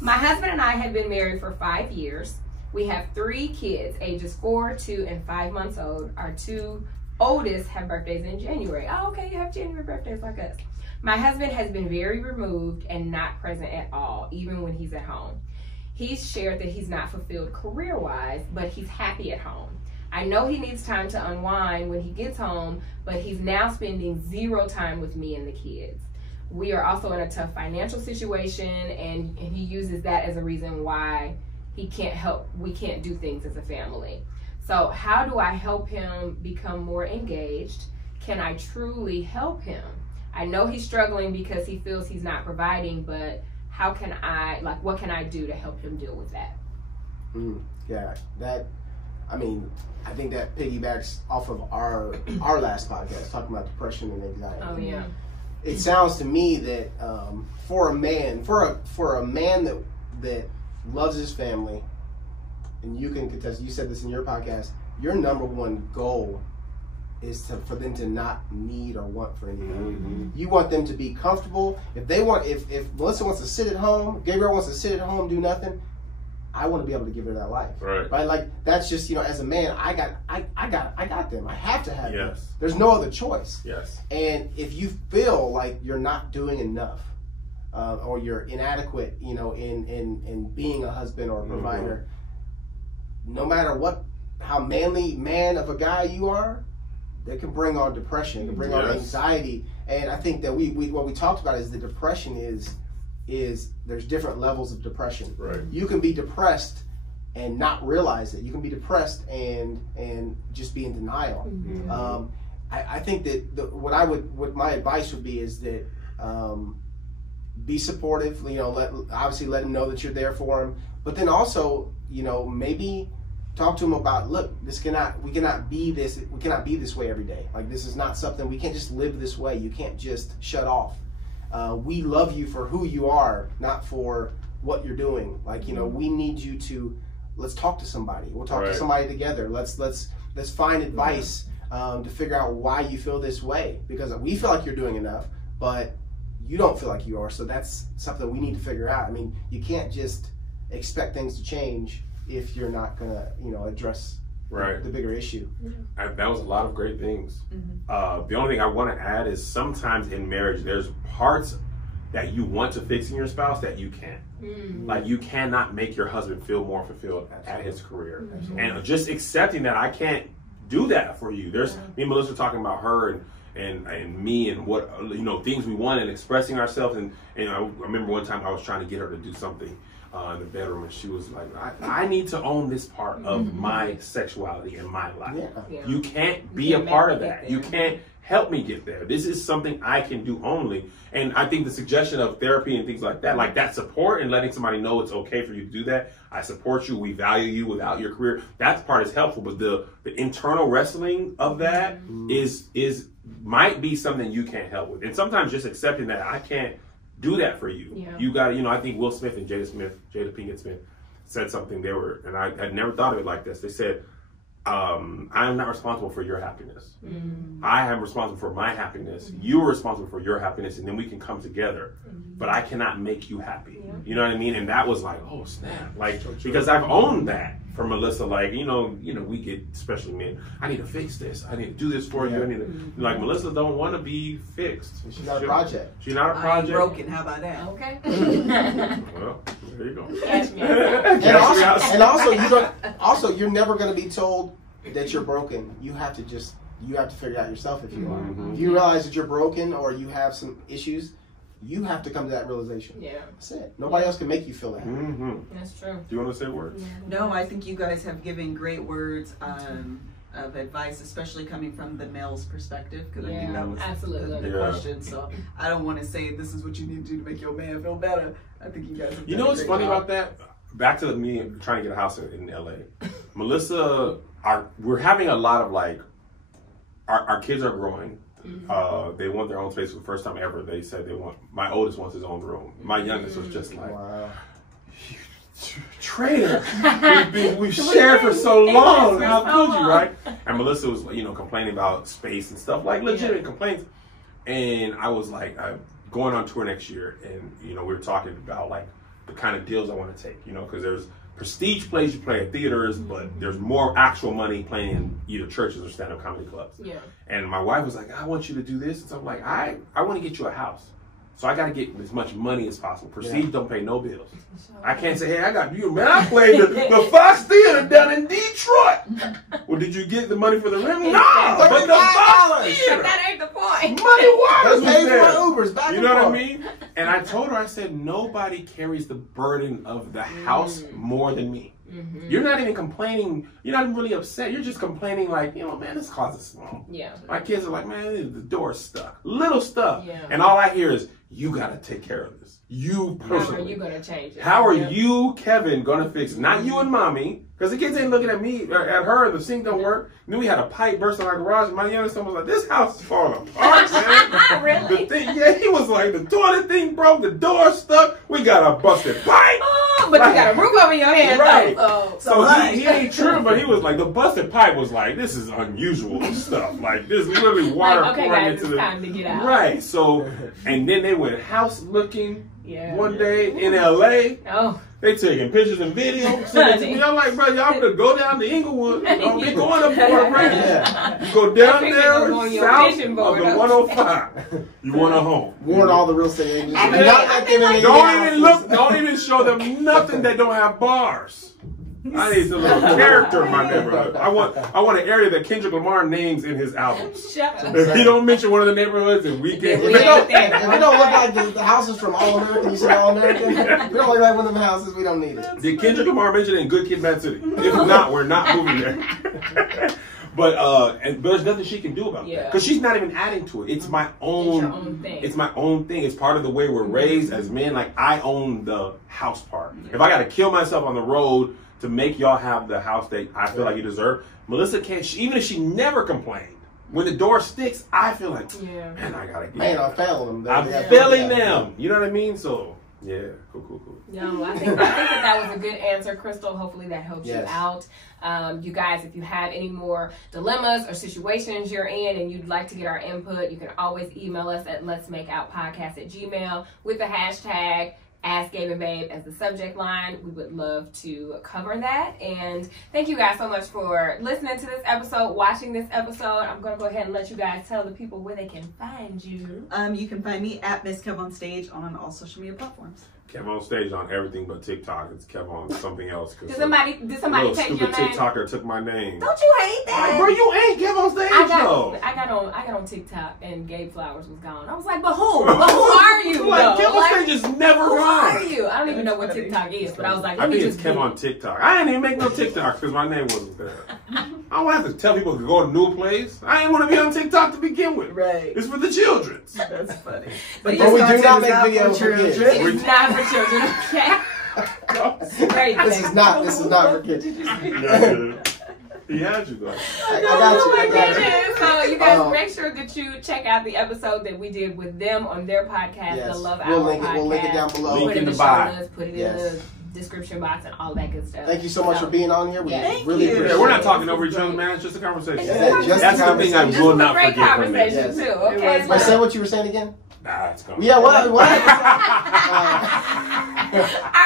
My husband and I have been married for 5 years. We have 3 kids, ages 4, 2, and 5 months old. Our 2 oldest have birthdays in January. Oh, okay, you have January birthdays like us. My husband has been very removed and not present at all, even when he's at home. He's shared that he's not fulfilled career-wise, but he's happy at home. I know he needs time to unwind when he gets home, but he's now spending 0 time with me and the kids. We are also in a tough financial situation, and he uses that as a reason why we can't do things as a family. So how do I help him become more engaged? Can I truly help him? I know he's struggling because he feels he's not providing, but how can what can I do to help him deal with that? I think that piggybacks off of our last podcast, talking about depression and anxiety. Oh, yeah. It sounds to me that for a man that loves his family, and you can contest, you said this in your podcast, your number one goal is for them to not need or want for anything. Mm-hmm. You want them to be comfortable. If Melissa wants to sit at home, Gabriel wants to sit at home, do nothing, I want to be able to give her that life. Right? Like that's just, as a man, I got them. I have to have them. There's no other choice. Yes. And if you feel like you're not doing enough, or you're inadequate, in being a husband or a provider, no matter how manly man of a guy you are, that can bring on depression, it can bring on anxiety. And I think that what we talked about is the depression is there's different levels of depression. Right. You can be depressed and not realize it. You can be depressed and just be in denial. Mm-hmm. I think that what my advice would be is that be supportive. Obviously let him know that you're there for him, but then also maybe talk to him about, look, we cannot be this way every day. Like, this is not something, we can't just live this way. You can't just shut off. We love you for who you are, not for what you're doing. Like, we need you to, let's talk to somebody. We'll talk to somebody together. Let's find advice to figure out why you feel this way, because we feel like you're doing enough, but you don't feel like you are. So that's something we need to figure out. I mean, you can't just expect things to change if you're not gonna, address the bigger issue. That was a lot of great things. The only thing I want to add is sometimes in marriage, there's parts that you want to fix in your spouse that you can't. Like you cannot make your husband feel more fulfilled at his career. And just accepting that I can't do that for you. There's me and Melissa talking about her and me and what, you know, things we want and expressing ourselves. And I remember one time I was trying to get her to do something in the bedroom, and she was like, I need to own this part of my sexuality in my life. You can't be a part of that. You can't help me get there. This is something I can do only. And I think the suggestion of therapy and things like that support and letting somebody know it's okay for you to do that. I support you. We value you without your career. That part is helpful. But the internal wrestling of that might be something you can't help with. And sometimes just accepting that I can't do that for you. You got to, I think Will Smith and Jada Pinkett Smith said something. And I had never thought of it like this. They said, I am not responsible for your happiness. I am responsible for my happiness. You are responsible for your happiness, and then we can come together. But I cannot make you happy. You know what I mean? And that was like, oh snap! Like because I've owned that for Melissa. Like we get, especially men. I need to fix this. I need to do this for you. I need to like Melissa don't want to be fixed. She's not a project. She's not a project. I ain't broken. How about that? Okay. Well, there you go. And also you're never going to be told that you're broken. You have to figure it out yourself if you are. If you realize that you're broken or you have some issues, you have to come to that realization. That's it. Nobody else can make you feel that. That's true. Do you want to say words? No, I think you guys have given great words of advice, especially coming from the male's perspective, because I think that was the question. So I don't want to say this is what you need to do to make your man feel better. I think you guys have You know what's funny about that? Back to me trying to get a house in LA. Melissa, we're having a lot of like, our kids are growing. They want their own space for the first time ever. They said my oldest wants his own room. My youngest was just like, wow. Traitor. We've shared for so long. How could you, right? And Melissa was, complaining about space and stuff, like legitimate complaints. And I was like, I'm going on tour next year, and we were talking about like the kind of deals I want to take, because there's prestige plays you play at theaters, but there's more actual money playing in either churches or stand-up comedy clubs. And my wife was like, I want you to do this. And so I'm like, I want to get you a house. So I got to get as much money as possible. Prestige don't pay no bills. I can't say, hey, I got you. Man, I played the Fox Theater down in Detroit. Well, did you get the money for the rent? No, but the Fox Theater. That ain't the point. Money-wise. Pay for my Ubers back You know what I mean? And I told her, I said, nobody carries the burden of the house more than me. You're not even complaining. You're not even really upset. You're just complaining like, man, this closet's small. My kids are like, man, the door's stuck. Little stuff. And all I hear is, you got to take care of this. You personally. How are you going to change it? How are you, Kevin, going to fix it? Not you and mommy. Because the kids ain't looking at me, or at her, the sink don't work. And then we had a pipe burst in our garage, and my youngest son was like, this house is falling apart, man. Really? He was like, the toilet thing broke, the door stuck, we got a busted pipe. Oh, but you got a roof over your head, right. though. So he ain't true, but he was like, the busted pipe was like, this is unusual stuff. Like, this literally water pouring into the... time to get out. Right, so, and then they went house looking one day in LA. Oh. They taking pictures and videos, sending it to me. I'm like, bro, y'all better go down to Inglewood. Don't be going up Fort Brand. You go down there south of the 105. You want a home. Warn all the real estate agents. Don't even show them nothing that don't have bars. I need some little character in my neighborhood. I want an area that Kendrick Lamar names in his albums. Shut up. If he don't mention one of the neighborhoods, then we can't. If it don't look like the houses from All American, you said All American. If it don't look like one of them houses, we don't need it. Did Kendrick Lamar mention it in Good Kid, Mad City? If not, we're not moving there. But there's nothing she can do about that because she's not even adding to it. It's my own. It's your own thing. It's my own thing. It's part of the way we're raised as men. Like I own the house part. If I got to kill myself on the road to make y'all have the house that I feel like you deserve, Melissa can't. Even if she never complained, when the door sticks, I feel like, man, I gotta get. Man, I'm failing them. I'm failing them. You know what I mean? So yeah, cool. No, I think that was a good answer, Crystal. Hopefully that helps you out. You guys, if you have any more dilemmas or situations you're in and you'd like to get our input, you can always email us at letsmakeoutpodcast@gmail.com with the hashtag Ask Gabe and Babe as the subject line. We would love to cover that. And thank you guys so much for listening to this episode, watching this episode. I'm going to go ahead and let you guys tell the people where they can find you. You can find me at Miss Kev on Stage on all social media platforms. Kev on Stage on everything but TikTok. It's Kev on something else. Did somebody take your name? Stupid TikToker took my name. Don't you hate that? Like, bro, you ain't Kev on Stage though. I got on TikTok and Gabe Flowers was gone. I was like, but who? But who are you? Like, Kev on Stage is never who gone. Who are you? I don't even know what TikTok is, but I was like, I think it's Kev on TikTok. I didn't even make no TikTok because my name wasn't there. I don't have to tell people to go to a new place. I ain't want to be on TikTok to begin with. Right. It's for the children. That's funny. But we do not make videos for kids. It's not for children. Okay. Great. This is not for kids. He had you though. I got you. So you guys make sure that you check out the episode that we did with them on their podcast, Yes. the Love We'll Hour link it. podcast. We'll link it down below. Link Put it in in the the bio. show notes, put it Yes. in the description box and all that good stuff. Thank you so much for being on here. We Thank really you. appreciate Yeah, it. we're not talking over each other, man. It's just a conversation. Just That's a the thing I conversation. will not Great forget from this. conversation Yes. too. Okay. But say what you were saying again. Nah, it's gone. Yeah, what? All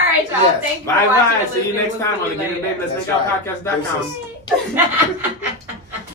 right, y'all. Yes. Thank you. Bye for watching bye. and See you listening. next We'll time see on you the Get It later. Babe Let's That's Make Out right. Podcast.com. Deuces.